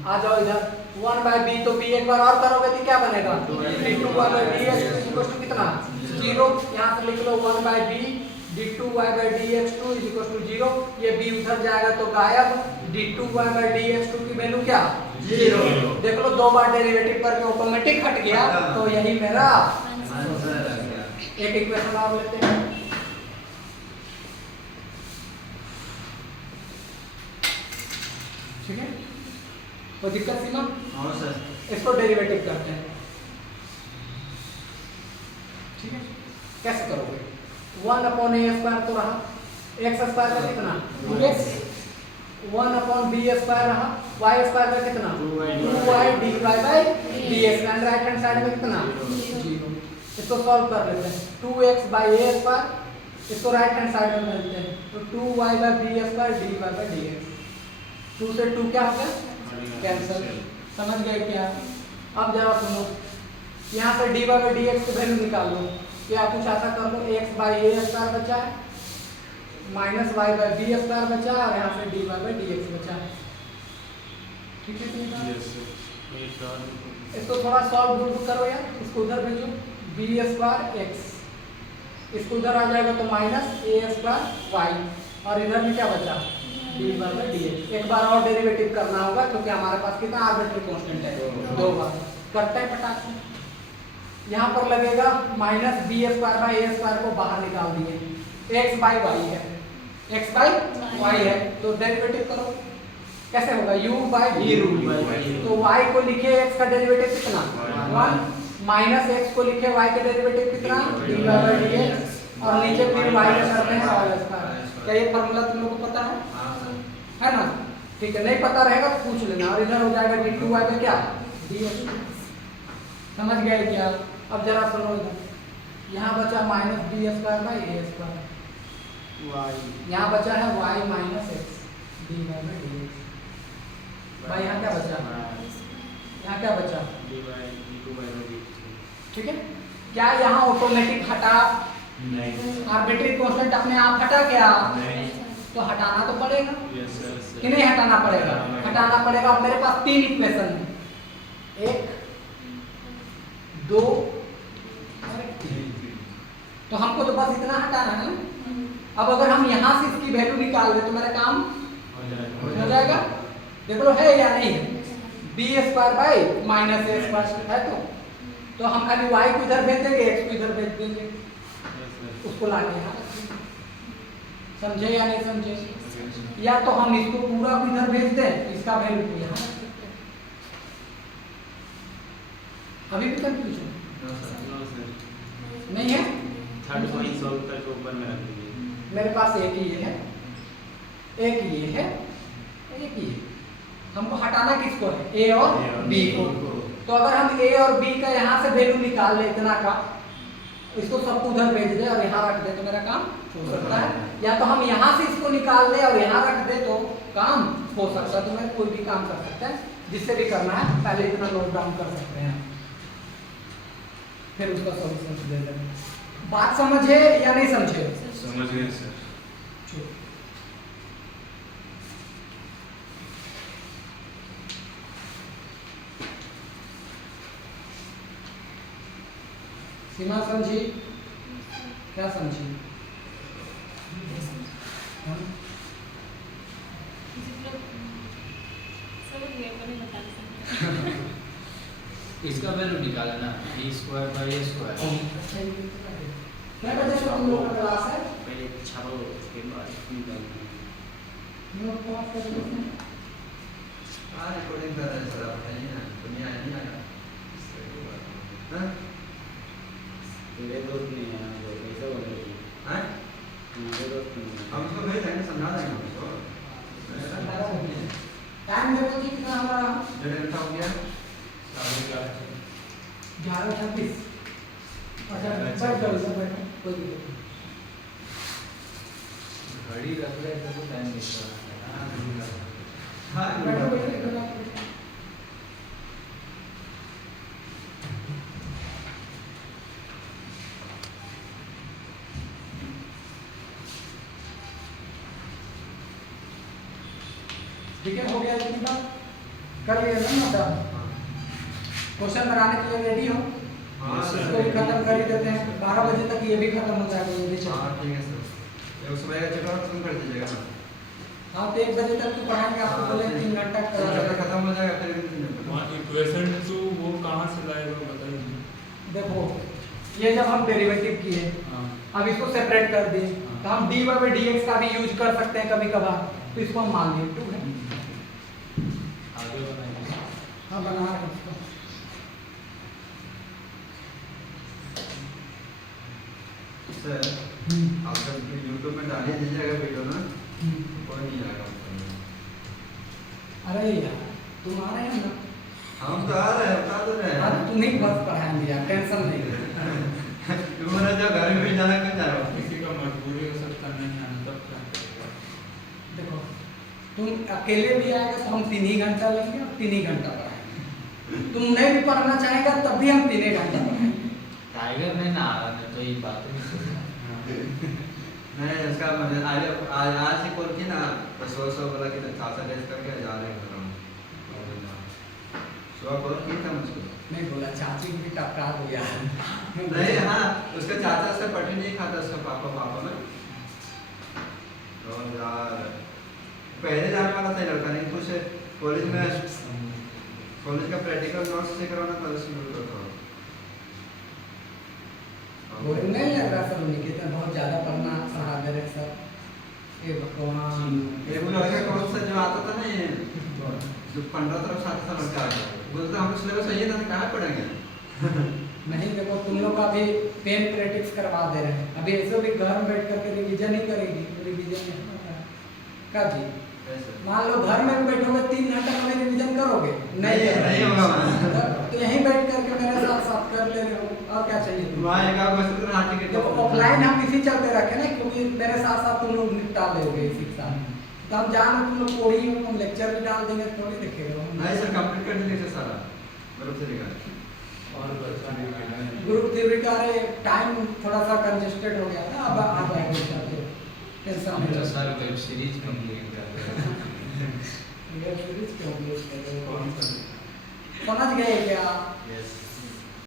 आ जाओ इधर 1 बाई बी, तो b एक बार और करोगे तो क्या बनेगा? d2 by dx equal to कितना? 0। यहाँ से लिख लो 1 by b d2 by dx2 equal to 0। ये b उधर जाएगा तो गायब। d2 बाई dx2 की वैल्यू क्या? 0। देख लो 2 बार डेरिवेटिव करके ऑटोमेटिक हट गया, तो यही मेरा एक इक्वेशन और लेते हैं। ठीक है, कोई दिक्कत सीमा? हाँ सर। इसको डेरिवेटिव करते हैं। ठीक है, कैसे करोगे? 1 अपॉन ए स्क्वायर तो रहा, एक्स स्क्वायर का कितना? 2x। 1 अपॉन बी स्क्वायर रहा, वाई स्क्वायर का कितना? 2y dy by dx। And right hand side में कितना? 0। इसको सॉल्व कर लेते हैं। 2x बाई ए स्क्वायर, इसको राइट हैंड साइड में मिलते हैं तो 2y by B square dy by dx। 2 से 2 क्या हो गया? कैंसिल। समझ गए क्या? अब जरा सुनो, यहाँ से dy बाई dx की वैल्यू निकाल लो। क्या कुछ ऐसा कर लो, x बाई ए स्क्वायर बचा है minus y by B square बचा है, और यहाँ से dy बाई dx बचा है। ठीक है, इसको थोड़ा सॉल्व करो यार, इसको उधर भेजो। बी स्क्वायर एक्स, इसको उधर आ जाएगा तो माइनस ए स्क्वायर वाई, और इधर में क्या बचा? dy by dx। एक बार और डेरिवेटिव करना होगा क्योंकि हमारे पास कितना आर्बिट्री कांस्टेंट है? 2 बार। करते हैं फटाक से। यहाँ पर लगेगा minus b square by A square को बाहर निकाल दिए, एक्स बाई वाई है, एक्स बाई वाई है, तो डेरिवेटिव करो। कैसे होगा? u by v root. तो y को लिखे x का डेरिवेटिव कितना? 1 माइनस x को लिखे y का डेरिवेटिव कितना? dy बाई dx, और नीचे फिर y के सर में होल स्क्वायर। क्या ये फार्मूला तुम लोगों को पता है ना? ठीक है, नहीं पता रहेगा तो पूछ लेना। और इधर हो जाएगा d2y का क्या? dx। समझ गए क्या? अब जरा सुनो इधर, यहाँ बचा minus b square by A square, यहाँ बचा है y minus x dy by dx। भाई यहाँ क्या बचा? यहाँ क्या बचा? ठीक है, क्या यहाँ ऑटोमेटिक हटा? आर्बिट्री कांस्टेंट अपने आप हटा क्या? तो हटाना तो पड़ेगा कि नहीं? हटाना पड़ेगा, हटाना पड़ेगा। अब मेरे पास 3 इक्वेशन है, 1 2 और 3। तो हमको तो बस इतना हटाना है ना। अब अगर हम यहाँ से इसकी वैल्यू निकाल ले तो मेरा काम हो जाएगा। देख लो है या नहीं? B square by minus a square है, तो हम खाली y को इधर भेज देंगे, x को इधर भेज देंगे, उसको लाके यहाँ रखेंगे। समझे या नहीं समझे? या तो हम इसको पूरा को इधर भेज दें, इसका वैल्यू को यहाँ रख सकते हैं। अभी भी कंफ्यूजन नहीं है? थर्ड पॉइंट सॉल्व करके ऊपर में रख दीजिए। मेरे पास एक ही ये है, एक ये है, एक ये। हमको हटाना किसको है? ए और बी को। तो अगर हम ए और बी का यहाँ से वैल्यू निकाल ले इतना का, इसको सबको उधर भेज दे और यहाँ रख दे तो मेरा काम हो सकता है। या तो हम यहाँ से इसको निकाल दे और यहाँ रख दे तो काम हो सकता है। तो मैं कोई भी काम कर सकता है, जिससे भी करना है पहले इतना नोट डाउन कर सकते हैं, फिर उसका सॉल्यूशन दे देंगे। बात समझे या नहीं समझे? समझ गए सर। सीमा समझी? क्या समझी? हाँ? इसका वैल्यू निकाला ना e square by a square. क्या बजे से हम लोग का क्लास है? पहले छापो उसके बाद फिर डालना। हम लोग क्लास कर रहे हैं। हाँ रिकॉर्डिंग कर रहे हैं सर, आप बताइए ना, दुनिया नहीं आएगा। हाँ? तेरे दोस्त नहीं है वो कैसे बोल रहे हैं? हाँ? मेरे दोस्त नहीं है। हम उसको भेज देंगे, समझा देंगे हम उसको। टाइम देखो जी कितना हमारा? 1.5 घंटा हो गया। 11:26। अच्छा बैठ जाओ सब बैठो, कोई दिक्कत नहीं। घड़ी रख ले तो टाइम निकल हाँ बैठो बैठो बैठो। ठीक है, हो गया इतनी बात कर लिए ना मतलब क्वेश्चन बनाने के लिए रेडी हो? हाँ सर। इसको भी खत्म कर ही देते हैं, 12 बजे तक ये भी खत्म हो जाएगा, ये भी हाँ चलो। ठीक है सर। एक सुबह का चेकआउट खत्म कर दीजिएगा ना। हाँ तो 1 बजे तक तो पढ़ाएंगे, आपको बोले 3 घंटा चेकआउट करा। खत्म हो जाएगा फिर भी 3 घंटे। वहाँ इक्वेशन 2 वो कहाँ से लाएगा बताइए। देखो ये जब हम डेरिवेटिव किए, अब इसको सेपरेट कर दिए, तो हम dy by dx का भी यूज कर सकते हैं कभी कभार, तो इसको हम मान लिए 2 है। आगे बनाएंगे। हाँ बना रहे हैं इसको। सर आप जब यूट्यूब में डालिए दीजिएगा वीडियो ना, कोई नहीं आएगा उसको। अरे यार तुम आ रहे हैं ना? हम तो आ रहे हैं, बता तो रहे आज हैं। तुम्हें बस पढ़ाएंगे यार, टेंशन नहीं। तुम्हारा जब घर में भी जाना क्यों जा रहा हो? किसी का मजबूरी हो सकता नहीं आना, तब क्या करेगा। देखो तुम अकेले भी आएगा तो हम 3 ही घंटा लेंगे और 3 ही घंटा पढ़ाएंगे। तुम नहीं भी पढ़ना चाहेगा तब भी हम 3 ही घंटा पढ़ाएंगे। टाइगर नहीं ना आ रहा नहीं तो ये बात नहीं इसका मतलब आज ही कॉल की ना, तो 100 बोला कि चाचा टेस्ट करके जा रहे हैं घर में। सुबह कॉल की था मुझको। नहीं बोला चाची को भी टपका दिया। नहीं हाँ, उसका चाचा उसका पटरी नहीं खाता, उसका पापा में। और यार पहले जाने वाला था लड़का, नहीं कुछ कॉलेज का प्रैक्टिकल नोट्स से करवाना था, उसमें रुका था। बोल नहीं लग रहा सर निकेतन बहुत ज्यादा पढ़ना सहारा दे रहे सर। ये भगवान। ये वो लड़का कौन सा जो आता था ना, ये जो 15 तरफ से आता था लड़का, बोलता हम सिलेबस सही है ना, कहाँ पढ़ेंगे। नहीं देखो तुम लोग का भी पेन प्रैक्टिस करवा दे रहे हैं, अभी ऐसे भी घर में बैठ करके रिवीजन ही करेगी, रिवीजन नहीं होता है। का जी मान लो घर में भी बैठोगे 3 घंटा में रिवीजन करोगे? नहीं होगा। तो यहीं बैठ करके मेरे साथ साथ कर ले रहे हो, और क्या चाहिए तुम्हें? वहाँ एक आध क्वेश्चन हाथ टिकट देखो ऑफलाइन हम इसी चलते रखे ना, क्योंकि मेरे साथ साथ तुम लोग निपटा दोगे इसी के साथ। तो हम जान तुम लोग कोई हम लेक्चर भी डाल देंगे, थोड़ी देखेगा। नहीं सर, कंप्लीट कर दीजिए सारा ग्रुप से निकाल। ग्रुप थ्योरी का टाइम थोड़ा सा कंजेस्टेड हो गया था, अब आ जाएगा टेंशन हम तो नहीं। सर वेब सीरीज कंप्लीट कर रहे हैं। वेब सीरीज कंप्लीट कर रहे हो? समझ गए क्या? यस